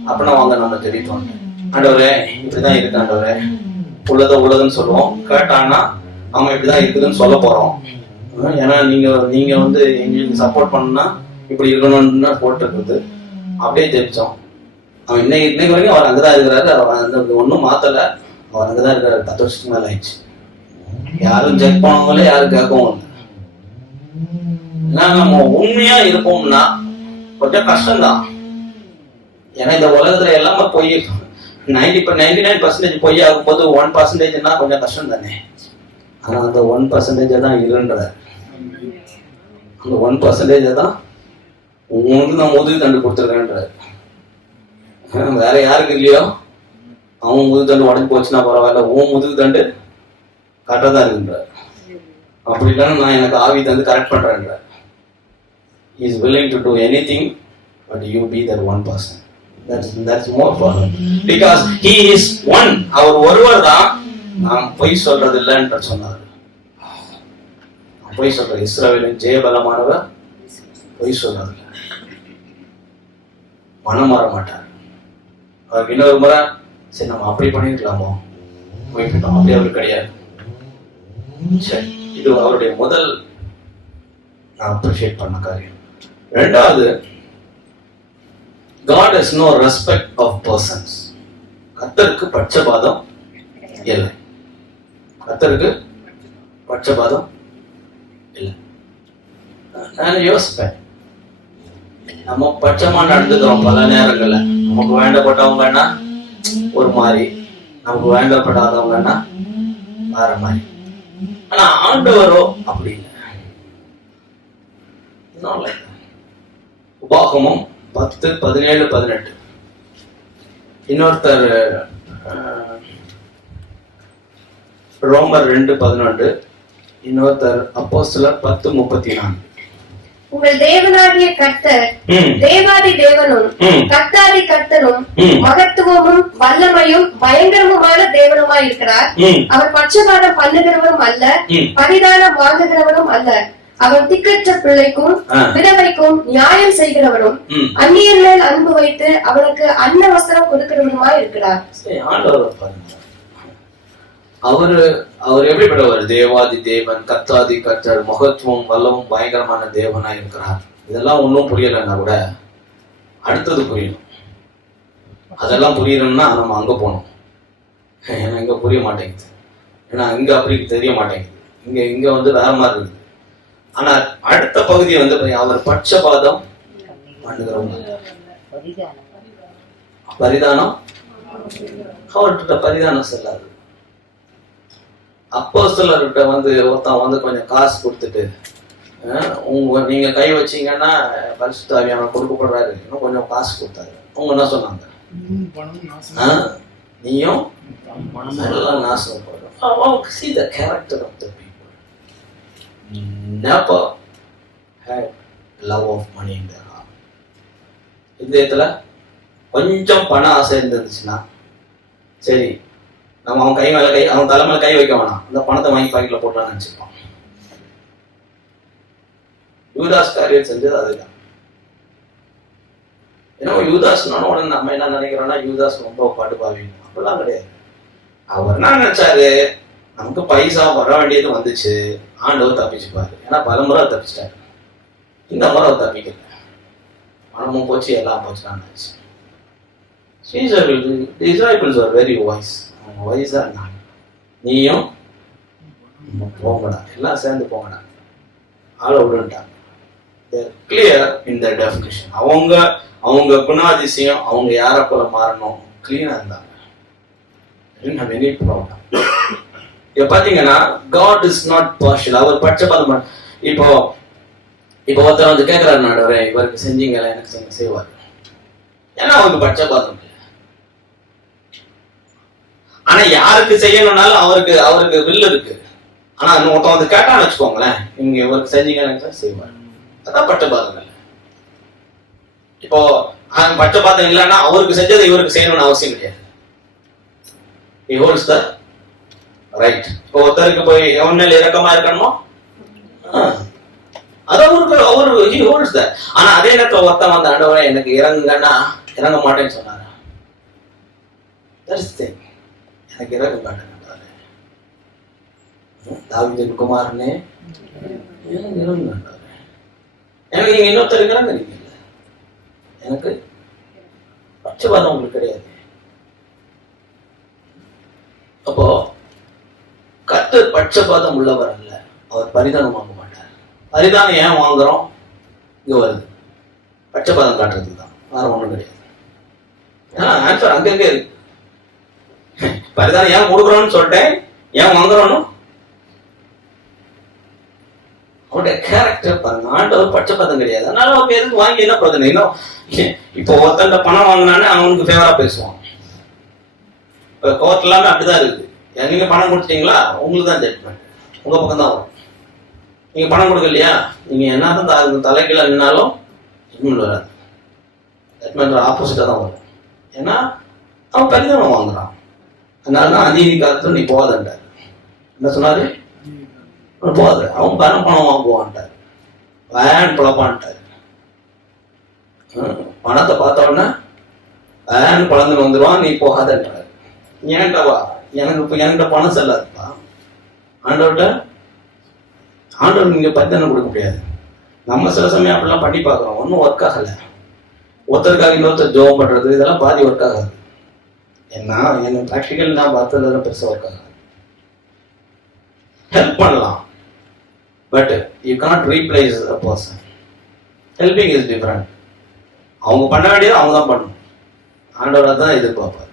அப்படின்னா வாங்க நம்ம தெரிவிட்டு வாங்க. ஆண்டவரே இப்படிதான் இருக்கு ஆண்டவரே, உள்ளதுன்னு சொல்லுவோம். கேட்டாங்கன்னா அவன் இப்படிதான் இருக்குதுன்னு சொல்ல போறோம். ஏன்னா நீங்க வந்து எங்களுக்கு சப்போர்ட் பண்ணா இப்படி இருக்கணும்னு போட்டுருக்குது. அப்படியே தெரிவிச்சோம். அவன் இன்னைக்கு வரைக்கும் அவர் அங்கதான் இருக்கிறாரு. அவர் அந்த ஒன்றும் மாத்தல, அவர் அங்கதான் இருக்காரு. 10 வருஷத்துக்கு மேல ஆயிடுச்சு. யாரும் செக் பண்ணவங்களே யாரும் கேட்கவும் இல்லை. ஏன்னா நம்ம உண்மையா இருப்போம்னா கொஞ்சம் கஷ்டம்தான். ஏன்னா இந்த உலகத்துல எல்லாமே பொய். 99% பொய் ஆகும்போது 1%னா கொஞ்சம் கஷ்டம் தானே. ஆனா அந்த 1% தான் இருன்ற, அந்த 1% தான் உங்களுக்கு நான் முதுகு தண்டு கொடுத்துருக்கேன்ற. வேற யாருக்கு இல்லையோ அவன் முதுகு தண்டு உடஞ்சு போச்சுன்னா பரவாயில்ல, உன் முதுகு தண்டு கரெக்டா தான் இருக்குன்ற. அப்படி இல்லைன்னா நான் எனக்கு ஆவி தந்து correct பண்றேன்ற. he is willing to do anything, but you be that one person. That's more for him. Because he is one. அவர் ஒருவர் தான் நாம் பொய் சொல்றது இல்லைன்னு சொன்னார். பொய் சொல்ற இஸ்ரவேலின் ஜெயபலமானவர் பொய் சொல்றது இல்லை, மனம் மாற மாட்டார். அவருக்கு இன்னொரு முறை சரி நம்ம அப்படி பண்ணிருக்கலாமோ போயிட்டோம், அப்படி அவரு கிடையாது. சரி, இது அவருடைய முதல் நான் அப்ரிஷியேட் பண்ண காரியம். ரெண்டாவது, God has no respect of persons. கர்த்தருக்கு பட்சபாதம் இல்லை. கர்த்தருக்கு பட்சபாதம் இல்லை. நான் யோசிப்பேன், நம்ம பட்சமா நடந்துக்கிறோம் பல நேரங்கள்ல. நமக்கு வேண்டப்பட்டவங்கன்னா ஒரு மாதிரி, நமக்கு வேண்டப்படாதவங்கன்னா வேற மாதிரி. ஆனா ஆண்டவரோ அப்படி இல்லை. உபாகமம் 10, 17, 18. இன்னொருத்தர் ரோமர் 2:11. இன்னொருத்தர் அப்போஸ்தலர் 10:34. உங்கள் தேவனாகிய கர்த்தர் தேவாதி தேவனும் கர்த்தாதி கர்த்தனும் மகத்துவமும் வல்லமையும் பயங்கரமுமான தேவனுமாய் இருக்கிறார். அவர் பட்சபாதம் பண்ணுகிறவரும் அல்ல, பரிதானம் வாங்குகிறவரும் அல்ல. அவர் திக்கற்ற பிள்ளைக்கும் விதவைக்கும் நியாயம் செய்கிறவரும் அந்நியர் மேல் அன்பு வைத்து அவனுக்கு அன்ன வஸ்திரம் கொடுக்கிறவருமாய் இருக்கிறார். அவர் எப்படிப்பட்டவர்? தேவாதி தேவன், கர்த்தாதி கர்த்தர், மகத்துவம் வல்லமும் பயங்கரமான தேவனா இருக்கிறார். இதெல்லாம் ஒன்றும் புரியலைன்னா கூட அடுத்தது புரியணும். அதெல்லாம் புரியணும்னா நம்ம அங்க போகணும். ஏன்னா இங்க புரிய மாட்டேங்குது, ஏன்னா இங்க அப்படி தெரிய மாட்டேங்குது, இங்க வந்து வேற மாதிரி இருக்குது. ஆனா அடுத்த பகுதி வந்து அவர் பட்சபாதம் பண்ணுகிறவங்க, பரிதானம், அவர்கிட்ட பரிதானம் செல்லாது. அப்போஸ்தலர்கிட்ட வந்து ஒருத்தன் வந்து கொஞ்சம் காசு கொடுத்துட்டு நீங்க கை வச்சீங்கன்னா பரிசுத்த ஆவியானவர் கொடுக்கப்படுறாரு, இன்னும் கொஞ்சம் காசு கொடுத்தாரு. அவங்க என்ன சொன்னாங்க? நீயும் எல்லாம் நாசம் பண்றோம். See the character of the people. Never had love of money in their heart. இந்த இடத்துல கொஞ்சம் பண ஆசை இருந்துச்சுன்னா சரி, நம்ம அவன் கை மேல கை, அவன் தலை மேல கை வைக்க வேணாம், அந்த பணத்தை வாங்கி பாக்கெட்ல போட்டான்னு நினைச்சுப்பான். யூதாஸ் காரியம் செஞ்சது அதுதான். ஏன்னா யூதாஸ்னாலும் உடனே நம்ம என்ன நினைக்கிறோம்னா யூதாஸ் ரொம்ப படுபாவீங்க, அப்படிலாம் கிடையாது. அவர் என்ன நினைச்சாரு, நமக்கு பைசா வர வேண்டியது வந்துச்சு, ஆண்டவர் தப்பிச்சுப்பாரு. ஏன்னா பல முறை தப்பிச்சிட்டாரு, இந்த முறை அவர் தப்பிக்கல. பணமும் போச்சு, எல்லாம் போச்சுதான் நினைச்சு. Disciples are very wise. அவங்க வயசா இருந்தாங்க. நீயும் போங்கடா, எல்லாம் சேர்ந்து போங்கடா, ஆள விடுன்ட்டாங்க. கிளியர் இன் த டெஃபினிஷன். அவங்க குணாதிசயம், அவங்க யாரை போல மாறணும், கிளீனா இருந்தாங்க. Any problem. இப்ப பாத்தீங்கன்னா God is not partial. அவர் பட்சபாதம். இப்போ ஒருத்தர் வந்து கேட்கிறாரு, நாடவே இவருக்கு செஞ்சீங்களா, எனக்கு செய்வாரு. ஏன்னா அவருக்கு பட்சபாதம் இல்லை. ஆனா யாருக்கு செய்யணும்னாலும் அவருக்கு வில் இருக்கு. ஆனா ஒருத்தன் வந்து கேட்டான்னு வச்சுக்கோங்களேன், நீங்க இவருக்கு செஞ்சீங்க செய்வார். அதான் பட்சபாதம் இல்லை. இப்போ பட்சபாதம் இல்லைன்னா அவருக்கு செஞ்சதை இவருக்கு செய்யணும்னு அவசியம் கிடையாது. He holds the right. இப்போ ஒருத்தருக்கு போய் எவன் மேல இறக்கமா இருக்கணுமோ அது அவரு he holds that. ஆனா அதே நேரத்துல ஒருத்தன் வந்து ஆண்டவரே எனக்கு இறங்குங்கன்னா இறங்க மாட்டேன்னு சொன்னாரு. That's the thing. எனக்கு இறங்க மாட்டேன். தாவீதின் குமாரனே எனக்கு இறங்க மாட்டாரு. எனக்கு நீங்க இன்னொருத்தருக்கு இறங்குறீங்க. எனக்கு பட்சபாதம் உங்களுக்கு கிடையாது. அப்போ கர்த்தர் பட்சபாதம் உள்ளவர் அல்ல, அவர் பரிதானம் வாங்க மாட்டார். பரிதானம் ஏன் வாங்குறோம்? இங்க வருது, பட்சபாதம் காட்டுறதுக்கு தான், வேற ஒண்ணும் கிடையாது. ஏன்னா ஆன்சர் அங்கங்க இருக்கு. பரிதானம் ஏன் கொடுக்குறோம்னு சொல்லிட்டேன், ஏன் வாங்குறோம்? அவருடைய கேரக்டர் பாருங்க. ஆண்டவர் பட்சபாதம் கிடையாது, அதனால அவங்க எதுக்கு வாங்கி என்ன பிரச்சனை? இப்போ ஒருத்தண்ட பணம் வாங்கினானே அவனுக்கு ஃபேவரா பேசுவான். இப்ப கோர்ட் எல்லாமே அப்படிதான் இருக்கு. நீங்க பணம் கொடுத்துட்டீங்களா, உங்களுக்கு தான் ஜட்மெண்ட், உங்க பக்கம் தான் வரும். நீங்க பணம் கொடுக்கலையா, நீங்க என்ன தலைக்கீழ நின்னாலும் ஜட்மெண்ட் வராது. ஜட்மெண்ட் ஆப்போசிட்டா தான் வரும். ஏன்னா அவன் பரிதாபம் வாங்குறான். அதனாலதான் அநீதி காலத்துல நீ போகாதன்ட்டார். என்ன சொன்னாரு? போகாது, அவன் பணம் வாங்குவான்ட்டார், வேன் பிழப்பான்ட்டார். பணத்தை பார்த்த உடனே வேன் பழந்து வந்துடுவான், நீ போகாதன்றாரு. ஏன்ட்டவா, என்கிட்ட பணம் செல்லாதுப்பா. ஆண்டவர்கிட்ட நீங்க பரிதானம் கொடுக்க முடியாது. நம்ம சில சமயம் அப்படிலாம் பண்ணி பார்க்குறோம், ஒன்றும் ஒர்க் ஆகலை. ஒருத்தருக்காக இன்னொருத்தர் ஜோம் பண்றது இதெல்லாம் பாதி ஒர்க் ஆகாது. என்ன ப்ராக்டிக்கல் நான் பார்த்ததுல பெருசாக ஒர்க் ஆகாது. ஹெல்ப் பண்ணலாம், but you can't replace a person. Helping is different. அவங்க பண்ண வேண்டியது அவங்க தான் பண்ணணும். ஆண்டவரை தான் எதிர்பார்ப்பார்.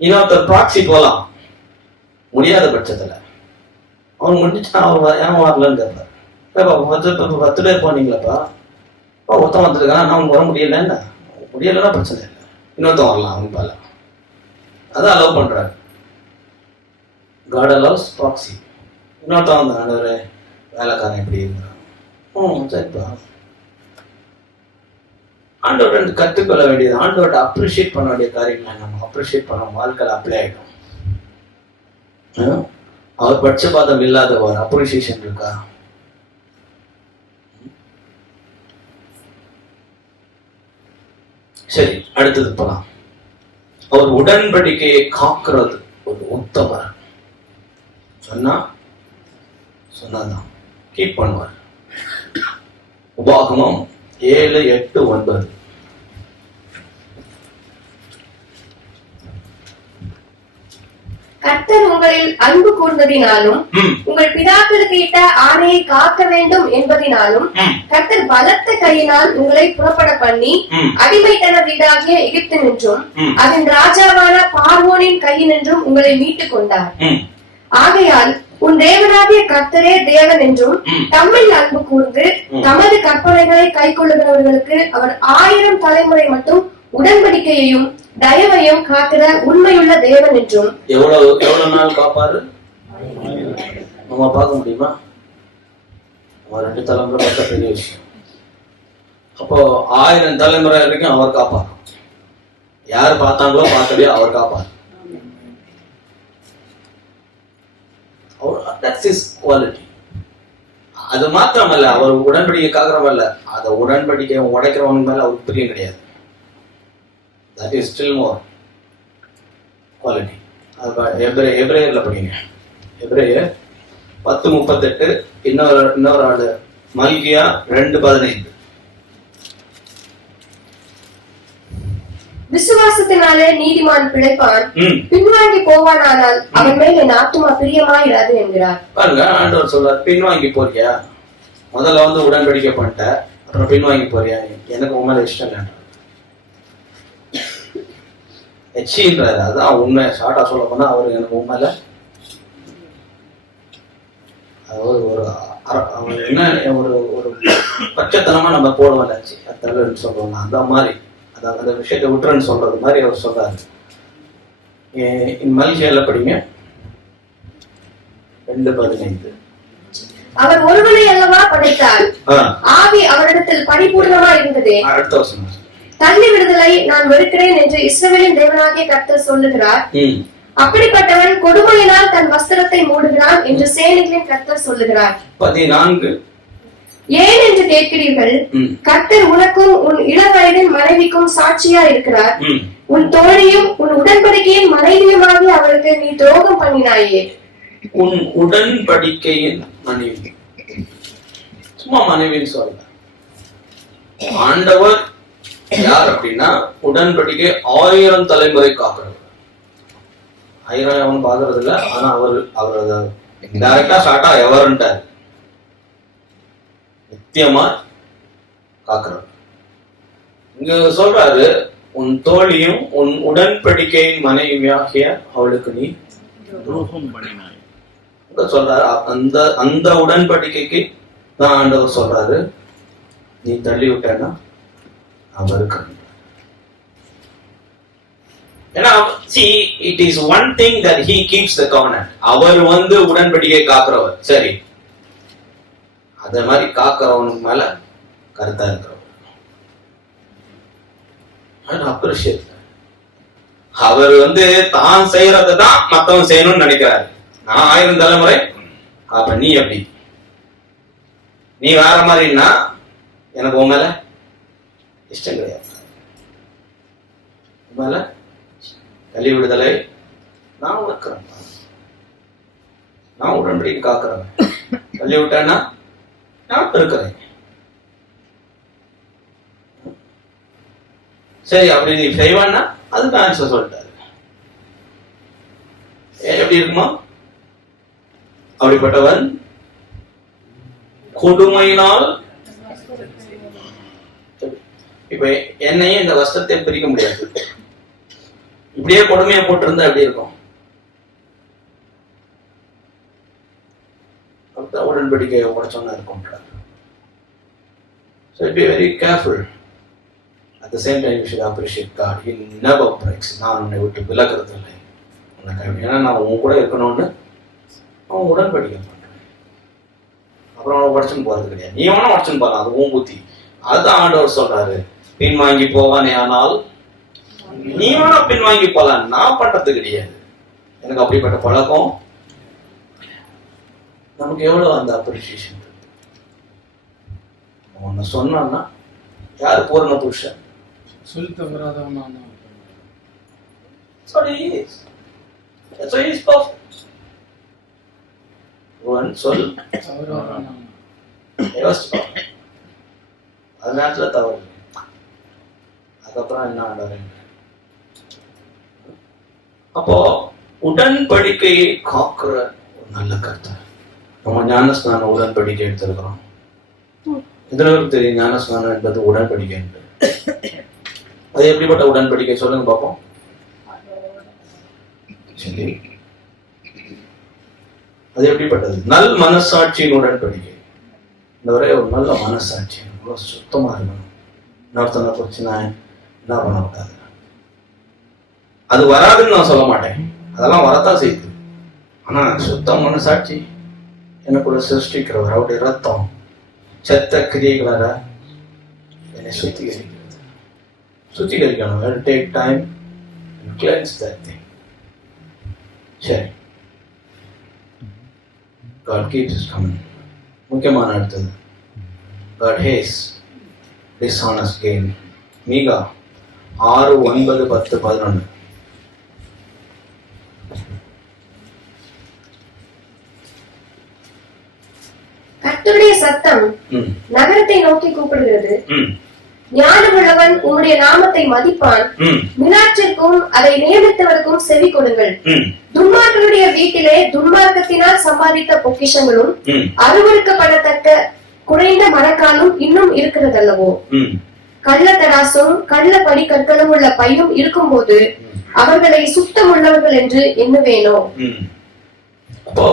இன்னொருத்தர் ப்ராக்சி போகலாம், முடியாத பட்சத்தில் அவங்க முடிஞ்சுட்டா அவர் ஏன் வரலன்னு கேட்பார். 10 பேர் போனீங்களப்பா, ஒருத்தன் வந்துருக்கான், நான் வர முடியலன்னா முடியலன்னா பிரச்சனை இல்லை, இன்னொருத்தன் வரலாம், அவங்க பால அதான் அலோவ் பண்றாரு. God allows proxy. இன்னொருத்தன் வந்து ஆண்டவரே வேலைக்காரன் எப்படி இருந்தான், சரிப்பா. ஆண்டவர்கிட்ட கற்றுக்கொள்ள வேண்டியது, ஆண்டவர்கிட்ட அப்ரிஷியேட் பண்ண வேண்டிய காரியங்களை நம்ம அப்ரிஷியேட் பண்ண வாழ்க்கையில் அப்ளை ஆகிடும். அவர் பட்சபாதம் இல்லாதவர், அப்ரிசியேஷன் இருக்கா? சரி, அடுத்தது போலாம். அவர் உடன்படிக்கையை காக்கிறது ஒரு உத்தமர். சொன்னாதான் கீப் பண்ணுவார். உபாகமம் 7, 8, 9. கர்த்தர் உங்களில் அன்பு கூர்ந்ததினாலும் உங்கள் பிதாக்களுக்கு இட்ட ஆணையை காக்க வேண்டும் என்பதினாலும் கர்த்தர் பலத்த கையினால் உங்களை புறப்பட பண்ணி அடிமைத்தன வீடாகிய எகிப்தினின்றும் அதன் ராஜாவான பார்வோனின் கையினின்றும் உங்களை மீட்டுக் கொண்டார். ஆகையால் உன் தேவனாகிய கர்த்தரே தேவன் என்றும் தம்மில் அன்பு கூர்ந்து தமது கற்பனைகளை கை கொள்ளுகிறவர்களுக்கு அவர் 1000 தலைமுறை மட்டும் உடன்படிக்கையையும் தயவையும் காக்கிற உண்மையுள்ள தேவன் என்றும். எவ்வளவு நாள் காப்பாரு நம்ம பார்க்க முடியுமா? 2 தலைமுறை பார்த்த பெரிய விஷயம். அப்போ 1000 தலைமுறை வரைக்கும் அவர் காப்பார். யார் பார்த்தாங்களோ பார்க்கலையோ அவர் காப்பார். That's his quality. அது மாத்திரமல்ல, அவர் உடன்படிக்கை காக்கிறவல்ல, அதை உடன்படிக்கை உடைக்கிறவனுக்கு மேல அவருக்கு பிரியம் கிடையாது. That is still more quality. எபிரேயர்ல படிங்க, எபிரேயர் 10:38. இன்னொரு ஆளு மல்கியா 2:15. விசுவாசத்தினாலே நீதிமான் பிழைப்பான், பின்வாங்கி போவானால் அவன் மேல் என் ஆத்துமா பிரியமாயிராது என்கிறார். பாருங்க, ஆண்டவர் சொல்றார், பின்வாங்கி போறியா? முதல்ல வந்து உடன்படிக்கை பண்ணிட்ட, அப்புறம் பின்வாங்கி போறியா? எனக்கு உன் மேல இஷ்டம் இல்லை. எச்சின்றாரு, அதான் உண்மை. ஷார்ட்டா சொல்ல போனா அவரு எனக்கு உண்மையில என்ன ஒரு பட்சத்தனமா நம்ம போடுவோம் தலைன்னு சொல்றோம். அந்த மாதிரி அந்த விஷயத்தை விட்டுறன்னு சொல்றது மாதிரி அவர் சொல்றாரு. மல்கியால படிங்க 2:15. அவர் ஒருவனை அல்லவா படைத்தார், ஆவி அவரிடத்தில் பரிபூர்ணமா இருந்ததே. அடுத்த வசனம், தள்ளி விடுதலை நான் வெறுக்கிறேன் என்று இஸ்ரவேலின் தேவனாகிய கர்த்தர் சொல்லுகிறார். அப்படிப்பட்டவன் கொடுமையினால் தன் வஸ்திரத்தை மூடுகிறான் என்று சேனைகளின் கர்த்தர் சொல்லுகிறார். 14. ஏன் என்று கேட்கிறீர்கள்? கர்த்தர் உனக்கும் உன் இளவயதின் மனைவிக்கும் சாட்சியா இருக்கிறார். உன் தோழியும் உன் உடன்படிக்கையின் மனைவியுமாகி அவளுக்கு நீ துரோகம் பண்ணினாயே. உன் உடன்படிக்கையின் மனைவி, சும்மா மனைவின்னு சொல்ல. ஆண்டவர் யார் அப்படின்னா, உடன்படிக்கை 1000 தலைமுறை காக்கிறவர். 1000 அவன் பாக்குறது இல்ல, ஆனா அவர் டைரக்டா ஷார்ட்டா எவர்ன்ட்டார், நித்தியமா காக்கிறவர். இங்க சொல்றாரு, உன் தோழியும் உன் உடன்படிக்கையின் மனைவியாகிய அவளுக்கு நீ துரோகம் பண்ணினாய் சொல்றாரு. அந்த உடன்படிக்கைக்கு தான் ஆண்டவர் சொல்றாரு, நீ தள்ளி விட்டேன்னா அவருக்கு. ஏன்னா see, it is one thing that he keeps the covenant. அவர் வந்து உடன்படிக்கை காக்கிறவர். சரி, அதே மாதிரி காக்கிறவனுக்கு மேல கருத்தா இருக்கிறவன் அப்ரிஷியேட். அவர் தான் செய்யறதுதான் மத்தவன் செய்யணும்னு நினைக்கிறாரு. நான் 1000 தலைமுறை அப்ப நீ எப்படி, நீ வேற மாதிரின்னா எனக்கு உன் மேல இஷ்டம் கிடையாது. உன் மேல கல்வி விடுதலை நான் உனக்குறேன், நான் உடன்படிக்கை காக்குறேன். கல்வி விட்டேன்னா நான் இருக்கிறேன். சரி, அப்படி நீ செய்வான்னா அதுக்கு ஆன்சர் சொல்லிட்டாரு. எப்படி இருக்குமா? அப்படிப்பட்டவன் கொடுமையினால், இப்ப என்னையும் இந்த வஸ்திரத்தை பிரிக்க முடியாது. இப்படியே கொடுமையை போட்டிருந்தா எப்படி இருக்கும்? உடன்படிக்கையை உடைச்சோன்னா இருக்கும்ன்றார். So be very careful. At the same time, you should appreciate God. He never breaks. நான் உன்னை விட்டு விலகிறது இல்லை. ஏன்னா நான் உன் கூட இருக்கணும்னு அவன் உடன்படிக்கை பண்றேன். அப்புறம் அவனை உடச்சுன்னு போறது கிடையாது. நீ வேணா உடச்சுன்னு போகலாம், அது உன் புத்தி. அதுதான் ஆண்டவர் சொல்றாரு, பின்வாங்கி போவானே ஆனால் நீ வேணா பின்வாங்கி போலாம், நான் பண்றது கிடையாது. எனக்கு அப்படிப்பட்ட பழக்கம். நமக்கு எவ்வளவு அந்த அப்ரிசியேஷன் ஒன்னு சொன்னா, யாரு பூரண புருஷன்? சொல் தவறாதவனா சொல் தவறாதவனா அது நேரத்துல தவறு. அதுக்கப்புறம் என்ன ஆண்டவர்? அப்போ உடன்படிக்கையை காக்குற ஒரு நல்ல கருத்து. நம்ம ஞானஸ்நான உடன்படிக்கை எடுத்திருக்கிறோம். இதுல தெரியும் ஞானஸ்நானம் என்பது உடன்படிக்கை என்று. அது எப்படிப்பட்ட உடன்படிக்கை சொல்லுங்க பார்ப்போம். சரி, அது எப்படிப்பட்டது? நல் மனசாட்சியின் உடன்படிக்கை. இந்த ஒரே ஒரு நல்ல மனசாட்சி, சுத்தமா இருக்கணும். இன்னொருத்தனை குறிச்சு நான் என்ன பண்ணக்கூடாது. அது வராதுன்னு நான் சொல்ல மாட்டேன், அதெல்லாம் வரத்தான் செய்யுது. ஆனா சுத்த மனசாட்சி எனக்குள்ள சிருஷ்டிக்கிறவர், அவருடைய ரத்தம் செத்த கிரியைகளாக என்னை சுத்திகரிக்கணும். I'll take time and cleanse that thing. சரி, God keeps us coming. முக்கியமான அடுத்தது, God hates dishonest gain. மீகா 6, 9, 10, 11. கர்த்தருடைய சத்தம் நகரத்தை நோக்கி கூப்பிடுகிறது. ஞானமுள்ளவன் உம்முடைய நாமத்தை மதிப்பான். மினாற்றிற்கும் அதை நியமித்தவருக்கும் செவி கொடுங்கள். துன்மார்களுடைய வீட்டிலே துன்மார்க்கத்தினால் சம்பாதித்த பொக்கிஷங்களும் அருவருக்கப்படத்தக்க குறைந்த மரக்காலும் இன்னும் இருக்கிறதல்லவோ. கள்ளத்தராசும் கள்ள படிக்கற்களும் உள்ள பையும் இருக்கும்போது அவர்களை சுத்தம் உள்ளவர்கள் என்று எண்ணுவேனோ. அப்போ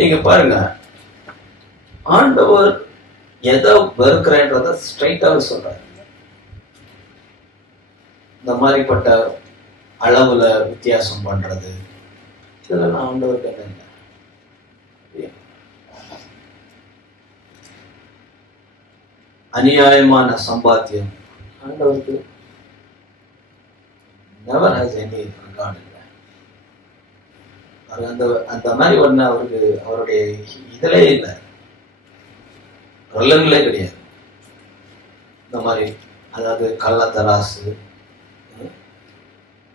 நீங்க பாருங்க, ஆண்டவர் எதை வெறுக்கிறேன்றத ஸ்ட்ரைட்டாவே சொல்றாரு. இந்த மாதிரிப்பட்ட அளவுல வித்தியாசம் பண்றது, இதெல்லாம் ஆண்டவருக்கு என்ன இல்லை. அநியாயமான சம்பாத்தியம் ஆண்டவருக்கு never has any regard இல்லை. அந்த அந்த மாதிரி ஒண்ணு அவருக்கு அவருடைய இதிலே இல்லை, ரெல்லங்களே கிடையாது. இந்த மாதிரி அதாவது கள்ளத்தராசு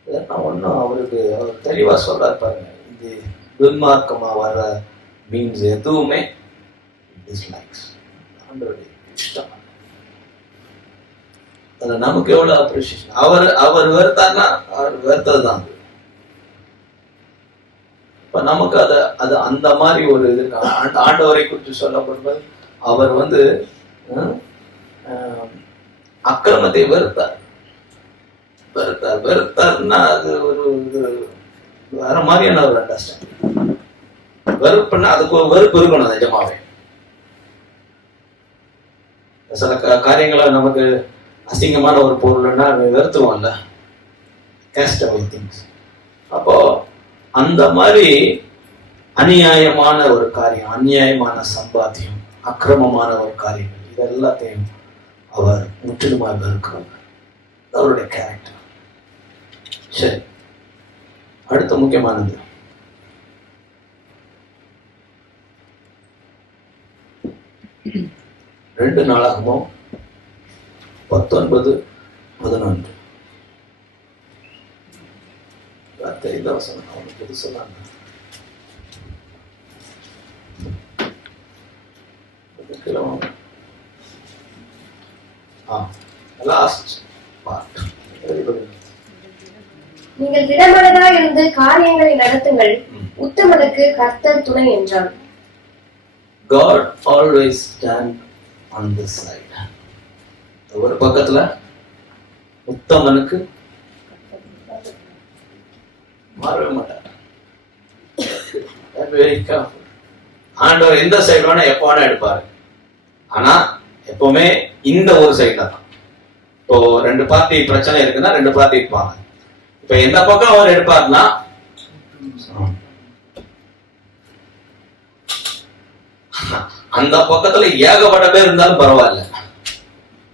இதெல்லாம் ஒன்றும் அவருக்கு அவர் தெளிவா சொல்றாரு பாருங்க. இது துன்மார்க்கமா வர்ற மீன்ஸ் எதுவுமே டிஸ்லைக்ஸ், ஆண்டவருடைய இஷ்டம். அதுல நமக்கு எவ்வளவு அப்ரிசியேஷன். அவர் வெறுத்தார்னா அவர் வெறுத்ததுதான். இப்ப நமக்கு அது அந்த மாதிரி ஒரு இது ஆண்டவரை குறித்து சொல்லப்படுவது, அவர் அக்கிரமத்தை வெறுத்தார்னா அது ஒரு வேற மாதிரியான ஒரு அண்டர்ஸ்டாண்டிங். வெறுப்புன்னா அதுக்கு ஒரு வெறுப்பு இருக்கணும் நிஜமாவே. சில காரியங்களை நமக்கு அசிங்கமான ஒரு பொருள்னா வெறுத்துவோம்ல, கேஸ்டவே திங்ஸ். அப்போ அந்த மாதிரி அநியாயமான ஒரு காரியம், அநியாயமான சம்பாத்தியம், அக்கிரமமான ஒரு காரியங்கள் இது எல்லாத்தையும் அவர் முற்றிலுமாக வெறுக்கிறார். அவருடைய கேரக்டர். சரி, அடுத்த முக்கியமானது 2 நாளாகமோ 19:11 அவனுக்கு எது சொன்னாங்க? Last part. நீங்கள் திடமனதாய் இருந்து காரியங்களை நடத்துங்கள், உத்தமனுக்கு கர்த்தர் துணை என்றார். God always stand on this side. ஒரு பக்கத்துல உத்தமனுக்கு மாறவே மாட்டார். Very careful. ஆண்டவர் எந்த சைடு வேணா எப்ப வேணா எடுப்பாரு. ஆனா எப்பவுமே இந்த ஒரு சைடு தான். இப்போ 2 பார்ட்டி பிரச்சனை இருக்குன்னா 2 பார்ட்டி இருப்பாங்க. இப்ப எந்த பக்கம் அவர் எடுப்பாருன்னா அந்த பக்கத்துல ஏகப்பட்ட பேர் இருந்தாலும் பரவாயில்ல,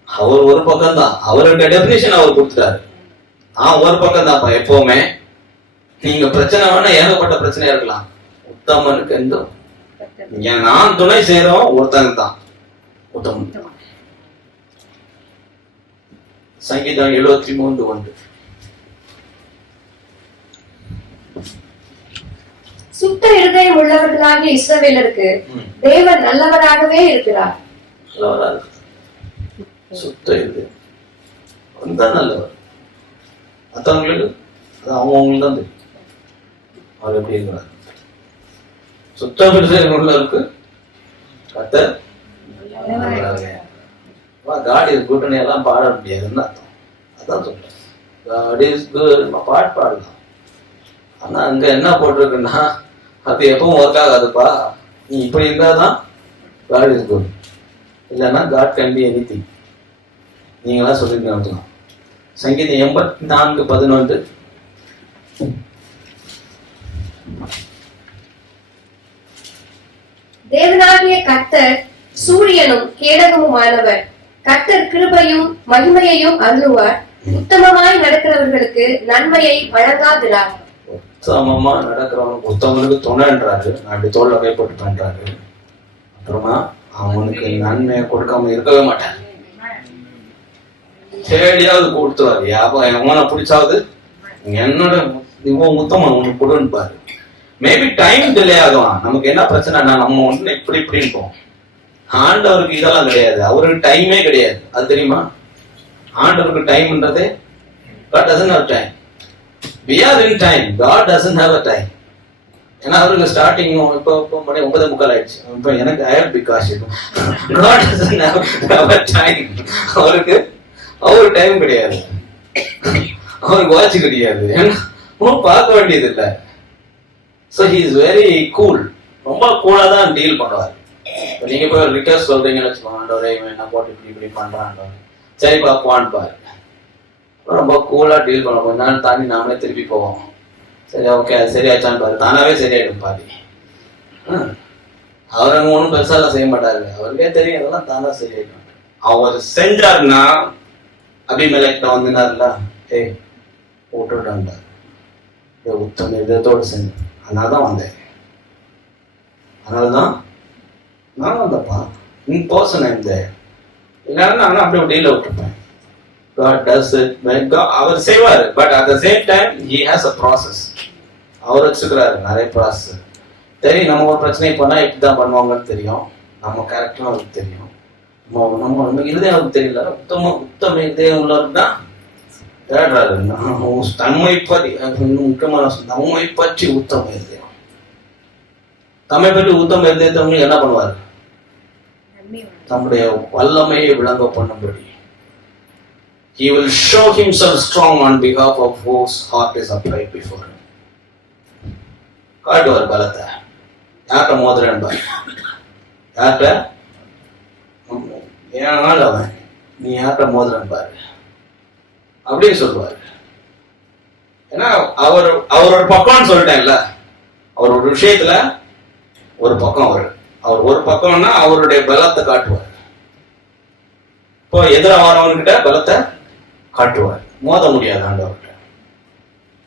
அவர் ஒரு பக்கம் தான். அவருடைய டெபினிஷன் அவர் கொடுத்துட்டாரு. ஒரு பக்கம் தான். எப்பவுமே நீங்க பிரச்சனை வேணா ஏகப்பட்ட பிரச்சனையா இருக்கலாம், உத்தமனுக்கு எந்த நான் துணை செய்யறோம் ஒருத்தங்க தான் உத்தமன். சங்கீதம் 73:1. சுத்த இருதயம் உள்ளவர்களாகிய இஸ்ரவேலருக்கு தேவன் நல்லவராகவே இருக்கிறார். சுத்த இருதயம் தான் நல்லவர். மற்றவங்களுக்கு அவங்களுக்கு தான் தெரியும் அவர் எப்படி இருக்கிறார். சுத்த இருதயம் உள்ளவருக்கு கர்த்தர் காட் இஸ் குட்னு எல்லாம் பாட முடியாதுன்னு அர்த்தம். அதான் சொல்றேன், காட் இஸ் குட் பாட்டு பாடலாம். ஆனா அங்க என்ன போட்டிருக்குன்னா அது எப்பவும் ஒர்க் ஆகாதுப்பா. நீ இப்படி இருந்தாதான் காட் இஸ் குட், இல்லைன்னா காட் கேன் பி எனிதிங். நீங்களா சொல்லிருக்கலாம். சங்கீதம் 84:11. தேவனாகிய கர்த்தர் சூரியனும் கேடகமுமானவர். கர்த்தர் கிருபையும் மகிமையையும் அருளுவார். உத்தமமாய் நடக்கிறவர்களுக்கு நன்மையை வழங்காதிரார். உத்தமமா நடக்கிறவனுக்கு உத்தமனுக்கு துணைன்றாரு. அப்படி தோல்ல கைப்பட்டு பண்றாரு. அப்புறமா அவனுக்கு நன்மையை கொடுக்காம இருக்கவே மாட்டாரு. தேடியாவது கொடுத்துருவாரு. எவனை பிடிச்சாவது என்னோட இவன் உத்தமன் உனக்கு கொடுன்னு பாரு. மேபி டைம் டிலே ஆகும். நமக்கு என்ன பிரச்சனைனா நம்ம ஒண்ணு இப்படி இருப்போம். ஆண்டவருக்கு இதெல்லாம் கிடையாது. அவருக்கு டைமே கிடையாது. அது தெரியுமா? ஆண்டவருக்கு டைம்ன்றதே God doesn't have time. We are in time. God doesn't have a time. ஏன்னா அவருக்கு ஸ்டார்டிங் இப்போ 9:45 ஆயிடுச்சு. இப்போ எனக்கு Iyer because God doesn't have a time. அவருக்கு டைம் கிடையாது. அவருக்கு வாட்ச் கிடையாது. ஏன்னா பார்க்க வேண்டியது இல்லை. So he is very cool. ரொம்ப கூலா தான் டீல் பண்ணுவார். நீங்க போய் ஒரு ரிக்வெஸ்ட் சொல்றீங்கன்னு வச்சுக்கோங்க, ஆண்டவரே இவன் என்ன போட்டு இப்படி பண்றான், சரி பாப்பான்னு பாரு. ரொம்ப கூலா டீல் பண்ண. கொஞ்ச நாள் தாண்டி நாமளே திருப்பி போவோம். சரி ஓகே அது சரியாச்சான்னு பாரு. தானாவே சரியாயிடும் பாதி. அவர் அங்க ஒன்றும் பெருசாலாம் செய்ய மாட்டாரு. அவருக்கே தெரியும் அதெல்லாம் தானா சரியாயிடும். அவர் செஞ்சாருன்னா அபிமெலேக்ட வந்துனார்ல, ஏய் விட்டுட்டான்டார். உத்தம இதத்தோடு செஞ்சு அதனாலதான் வந்தேன். அதனாலதான் நான் வந்தப்பா இன் பர்சன் இருந்தேன். இல்லைன்னா நான் அப்படியே டீல விட்டுருப்பேன். God does it. அவர் செய்வாரு. But at the same time he has a process. அவர் வச்சுக்கிறாரு நிறைய ப்ராசஸ். தெரியும் நம்ம ஒரு பிரச்சனை பண்ணா இப்படிதான் பண்ணுவாங்கன்னு தெரியும். நம்ம கேரக்டரும் அவருக்கு தெரியும். நம்ம இருதயம் அவருக்கு தெரியல. உத்தம இதயம் உள்ளவருக்கு தான் தேடுறாரு. தம்மை பற்றி முக்கியமான தம்மை பற்றி உத்தம இதயம். தம்மை பற்றி உத்தம இதயத்தவங்க என்ன பண்ணுவாரு? தம்முடைய வல்லமையை விளங்க பண்ணும்படி he will show himself strong on behalf of whose heart is upright before him. காட்டுவார் பலத்தை. யார்கிட்ட மோதுறேன் பாரு. யார்கிட்ட ஏனால் அவன் நீ யார்கிட்ட மோதுறேன் பாரு அப்படின்னு சொல்லுவாரு. ஏன்னா அவர் ஒரு பக்கம்னு சொல்லிட்டேன்ல. அவர் ஒரு விஷயத்துல ஒரு பக்கம். அவர் அவர் ஒரு பக்கம்னா அவருடைய பலத்தை காட்டுவார். இப்போ எதிர வரவன்கிட்ட பலத்தை காட்டுவார். மோத முடியாது ஆண்டவர்கிட்ட.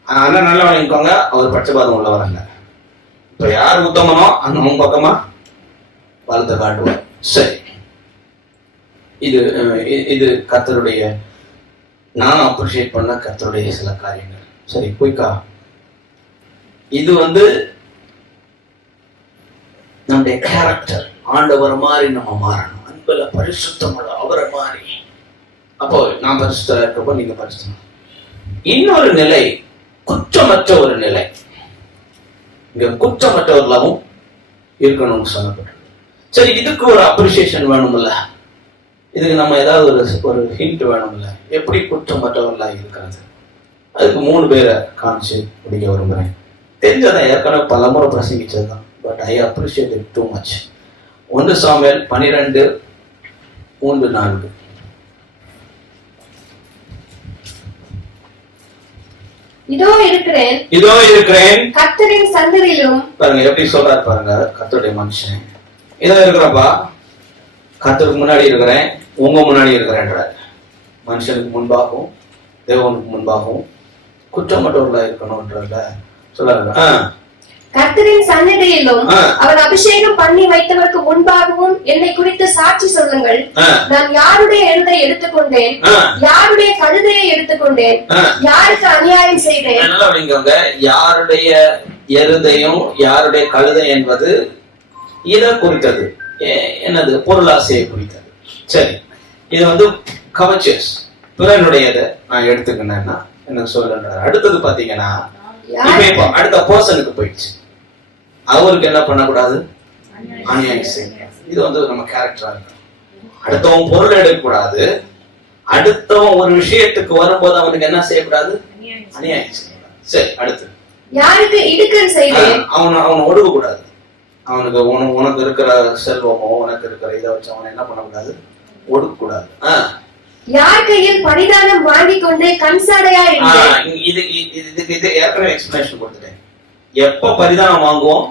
ஆனா நல்லா வழங்கிக்கோங்க, அவர் பட்சபாதம் உள்ளவர் அல்ல. இப்ப யார் உத்தமனோ அந்த முன் பக்கமா பலத்தை காட்டுவார். சரி, இது கர்த்தருடைய நான் அப்ரிஷியேட் பண்ண கர்த்தருடைய சில காரியங்கள். சரி, குயிக்கா இது நம்முடைய கேரக்டர். ஆண்டவர் மாதிரி நம்ம மாறணும். அன்புல பரிசுத்தமுள்ள அவரை மாதிரி. அப்போ நான் பரிசுத்தா இருக்கப்போ நீங்க பரிசுத்தம். இன்னொரு நிலை குற்றமற்ற ஒரு நிலை. இங்க குற்றமற்றவர்களாகவும் இருக்கணும்னு சொல்லப்பட்டது. சரி, இதுக்கு ஒரு அப்ரிசியேஷன் வேணும்ல, இதுக்கு நம்ம ஏதாவது ஒரு ஹிண்ட் வேணும்ல, எப்படி குற்றமற்றவர்களா இருக்கிறது. அதுக்கு 3 பேரை காமிச்சு முடிக்க விரும்புறேன். தெரிஞ்சதான், ஏற்கனவே பலமுறை பிரசங்கிச்சதுதான். But I appreciate it too much. 1 Samuel 12:3-4. இதோ இருக்கிறேன் கர்த்தரின் சந்ததியிலும். பாருங்க எப்படி சொல்றாரு பாருங்க கர்த்தருடைய மனுஷன். இதோ இருக்கிறப்பா, கர்த்தருக்கு முன்னாடி இருக்கிறேன், உங்க முன்னாடி இருக்கிறேன்றார். மனுஷனுக்கு முன்பாகவும் தேவனுக்கு முன்பாகவும் குற்றமற்றவர்களா இருக்கணும்ன்றத சொல்றாரு. கர்த்தரின் சந்நிதியிலும் அவர் அபிஷேகம் பண்ணி வைத்தவருக்கு முன்பாகவும் என்னை குறித்து சாட்சி சொல்லுங்கள். நான் யாருடைய எருதை எடுத்துக்கொண்டேன், யாருடைய கழுதையை எடுத்துக்கொண்டேன், யாருக்கு அநியாயம் செய்தேன். யாருடைய எருதையும் யாருடைய கழுதை என்பது இதை குறித்தது. என்னது? பொருளாசையை குறித்தது. சரி, இது கவச்சஸ் பிறனுடையதை நான் எடுத்துக்கினேன்னா எனக்கு சொல்லுன்றாரு. அடுத்தது பாத்தீங்கன்னா இப்ப அடுத்த பர்சனுக்கு போயிடுச்சு. அவருக்கு என்ன பண்ணக்கூடாது? அநியாயம் செய்யணும். இது நம்ம கேரக்டரா இருக்கு. அடுத்தவன் பொருள் எடுக்கக்கூடாது. அடுத்தவன் ஒரு விஷயத்துக்கு வரும்போது அவனுக்கு என்ன செய்யக்கூடாது? அநியாயம் செய்யக்கூடாது. சரி, அடுத்து யாருக்கு இடுக்கன் செய்தேன், அவனை ஒடுக்க கூடாது. அவனுக்கு உனக்கு இருக்கிற செல்வமோ உனக்கு இருக்கிற இதை வச்சு அவனை என்ன பண்ணக்கூடாது? ஒடுக்க கூடாது. யார் கையில் பரிதானம் வாங்கி கொண்டு கண்சாடையா இருந்தேன். இது ஏற்கனவே எக்ஸ்பிளனேஷன் கொடுத்துட்டேன். எப்ப பரிதானம் வாங்குவோம்?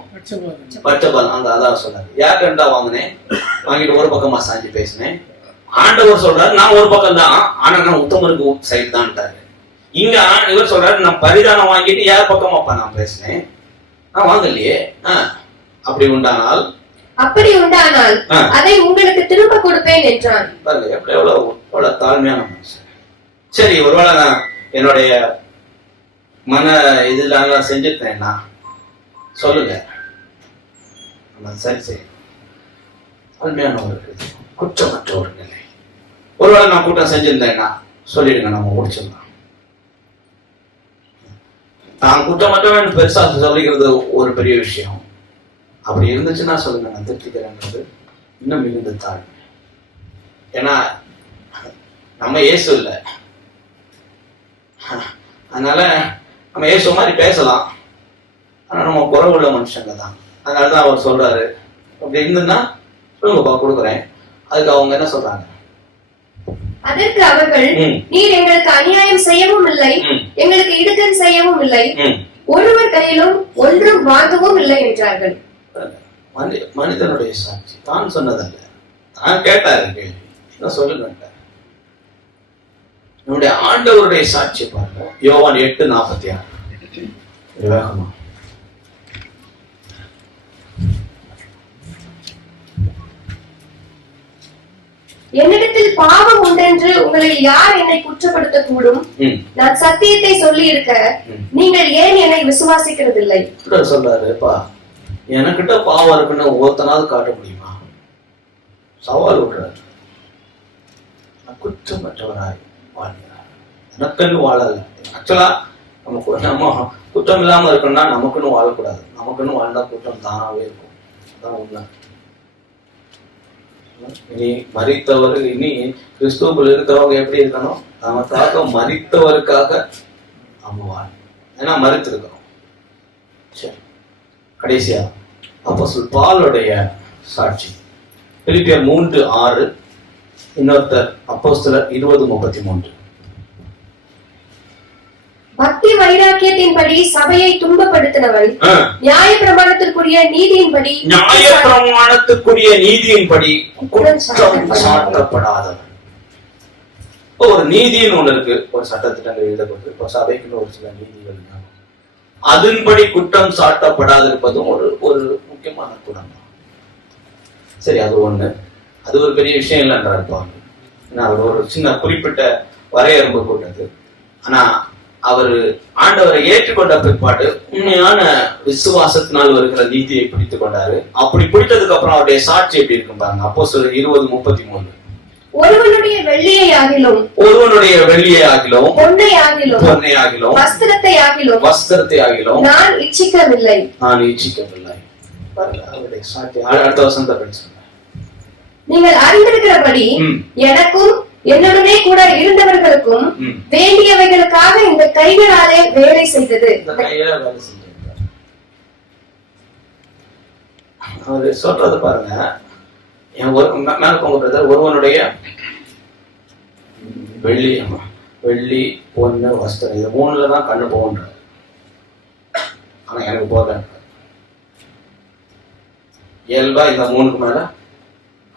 பட்சபாதம். அதான் சொன்னாரு. யார் கண்டா வாங்கினேன், வாங்கிட்டு ஒரு பக்கமா சாஞ்சி பேசினேன். ஆண்டவர் சொல்றாரு நான் ஒரு பக்கம் தான், ஆனா நான் உத்தமருக்கு சைடு தான்ட்டாரு. இங்க இவர் சொல்றாரு நான் பரிதானம் வாங்கிட்டு யார் பக்கமாப்பா நான் பேசினேன், நான் வாங்கலையே. அப்படி உண்டானால் அதை உங்களுக்கு திரும்ப கொடுப்பேன் என்றான். எவ்வளவு தாழ்மையான மனுஷன். சரி, ஒருவேளை நான் என்னுடைய மன இதுல செஞ்சிருக்கேன்னா சொல்லுங்க. சரி, தாழ்மையான ஒரு குற்றமற்ற ஒரு நிலை. ஒருவேளை நான் கூட்டம் செஞ்சிருந்தேன்னா சொல்லிடுங்க, நம்ம முடிச்சிடலாம். நான் குற்றமற்றவன் பெருசா சொல்லிக்கிறது ஒரு பெரிய விஷயம். அப்படி இருந்துச்சுன்னா சொல்லுங்க, நான் திருப்திக்கிறேன்றது இன்னும் மிகுந்த தாழ்மை. ஏன்னா நம்ம இயேசு இல்லை, அதனால நம்ம இயேசு மாதிரி பேசலாம், ஆனா நம்ம குறைவுள்ள மனுஷங்க தான். அதனாலதான் அவர் சொல்றாரு, அப்படி இருந்துன்னா சொல்லுங்கப்பா கொடுக்குறேன். அதுக்கு அவங்க என்ன சொல்றாங்க? அதற்கு அவர்கள், நீர் எங்களுக்கு அநியாயம் செய்யவும் இல்லை, எங்களுக்கு இடுக்கன் செய்யவும் இல்லை, ஒருவர் கையிலும் ஒன்றும் வாங்கவும் இல்லை என்றார்கள். மனிதனுடைய சாட்சி தான் சொன்னதல்ல. நான் கேட்டாரு கேள்வி, சொல்லுங்க. நம்முடைய ஆண்டவருடைய சாட்சி பாருங்க. யோவான் 8:46. வேகமா என்னிடத்தில் பாவம் உண்டென்று உங்களில் யார் என்னை குற்றப்படுத்த கூடும்? நான் சத்தியத்தை சொல்லி இருக்க நீங்கள் ஏன் என்னை விசுவாசிக்கிறதில்லை? சொல்றாருப்பா, எனக்கிட்ட பாவம் இருக்குன்னு ஒருத்தனாவது காட்ட முடியுமா? சவால் விடுறாரு. குற்றமற்றவராய் வாழ்கிறார். எனக்குன்னு வாழல. ஆக்சுவலா நம்ம குற்றம் இல்லாம இருக்கணும்னா நமக்குன்னு வாழக்கூடாது. நமக்குன்னு வாழ்ந்தா குற்றம் தானாவே இருக்கும். அதான் உண்மை. இனி மரித்தவர், இனி கிறிஸ்துவுக்குள் இருக்கிறவங்க எப்படி இருக்கணும்? நமக்காக மரித்தவருக்காக நம்ம வாழணும். ஏன்னா மரித்திருக்கிறோம். சரி, கடைசியா அப்போஸ்தலர் பவுலுடைய சாட்சி பிலிப்பியர் 3:6. இன்னொருத்தர் அப்போஸ்தலர் 20:33. பக்தி வைராக்கியத்தின்படி சபையை துன்பப்படுத்தினவன் நியாய பிரமாணத்திற்குரிய நீதியின்படி குற்றம் சாட்டப்படாதவன். ஒரு நீதின்னு ஒண்ணு இருக்கு, ஒரு சட்டத்திட்டங்கள் எழுதப்பட்டு இப்போ சபைக்குன்னு ஒரு சில நீதிகள், அதன்படி குற்றம் சாட்டப்படாது இருப்பதும் ஒரு முக்கியமான குணம். சரி, அது ஒண்ணு, அது ஒரு பெரிய விஷயம் இல்லைன்றா இருப்பாங்க. அவர் ஒரு சின்ன குறிப்பிட்ட வரையறுப்பு கொண்டது. ஆனா அவர் ஆண்டவரை ஏற்றுக்கொண்ட பிற்பாடு உண்மையான விசுவாசத்தினால் வருகிற நீதியை பிடித்துக் கொண்டாரு. அப்படி பிடித்ததுக்கு அப்புறம் அவருடைய சாட்சி எப்படி இருக்கும் பாருங்க. அப்போஸ்தலர் 20:33. ஒருவனுடைய வெள்ளியை ஆகிலும் பொன்னை ஆகிலும் வஸ்திரத்தை ஆகிலும் நான் இச்சிக்கவில்லை. அவருடைய சாட்சி அடுத்த வசனத்தை படிச்சு, நீங்கள் அறிந்திருக்கிறபடி எனக்கும் என்னுடனே கூட இருந்தவர்களுக்கும் வேண்டியவைகளுக்காக இந்த கைகளாலே வேலை செய்தது. அவரு சொல்றது பாருங்க, ஒருவனுடைய வெள்ளி பொண்ணு வஸ்திரம், இது 3லதான் கண்ணு போகுன்ற. ஆனா எனக்கு போக இயல்பா இந்த 3க்கு மேல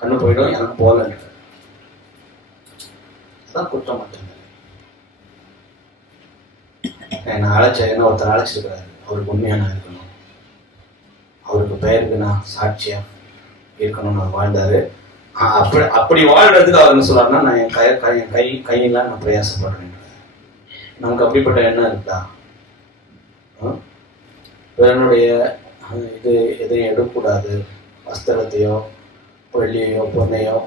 கண்ணு போயிடும், எனக்கு போகல. குற்றம் மட்டும் என்ன அழைச்சேன், ஒருத்தர் அழைச்சிருக்கிறாரு, அவருக்கு உண்மையான இருக்கணும், அவருக்கு பெயருக்கு நான் சாட்சியா இருக்கணும்னு அவர் வாழ்ந்தாரு. அப்படி வாழ்றதுக்கு அவர் என்ன சொல்றாருன்னா, நான் என் கையெல்லாம் நான் பிரயாசப்படுறேன். நமக்கு அப்படிப்பட்ட எண்ணம் இருக்குதா? பிறனுடைய இது எதையும் எடுக்கக்கூடாது, வஸ்திரத்தையோ வெள்ளியையோ பொண்ணையோ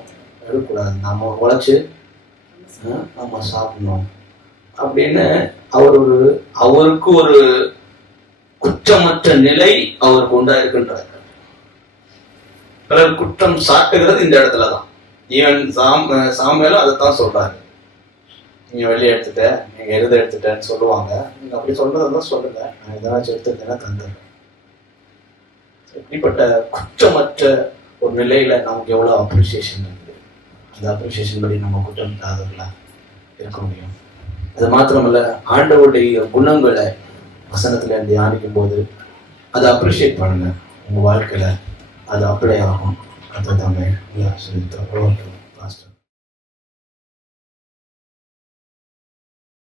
எடுக்கக்கூடாது, நம்ம உழைச்சு நம்ம சாப்பிடணும் அப்படின்னு அவருக்கு ஒரு குற்றமற்ற நிலை அவருக்கு உண்டாயிருக்கின்றார். பிறர் குற்றம் சாட்டுகிறது இந்த இடத்துலதான். ஈவன் சாமுவேலும் அதைத்தான் சொல்றாரு. நீங்க வெளியே எடுத்துட்ட, நீங்க எருத எடுத்துட்டேன்னு சொல்லுவாங்க. நீங்க அப்படி சொல்றதான் சொல்லுங்க, நான் எதனாச்சும் எடுத்துட்டேன்னா தந்துடுறேன். இப்படிப்பட்ட குற்றமற்ற ஒரு நிலையில நமக்கு எவ்வளவு அப்ரிசியேஷன் இருக்குது. அந்த அப்ரிசியேஷன் படி நம்ம குற்றம் இல்லாதவர்களா இருக்க முடியும். அது மாத்திரமல்ல, ஆண்டவருடைய குணங்களை வசனத்துல இருந்து தியானிக்கும் போது அதை அப்ரிஷியேட் பண்ணுங்க. உங்க வாழ்க்கையில அது அப்ளை ஆகும். அதை தாங்க சொல்லித்தரோம்.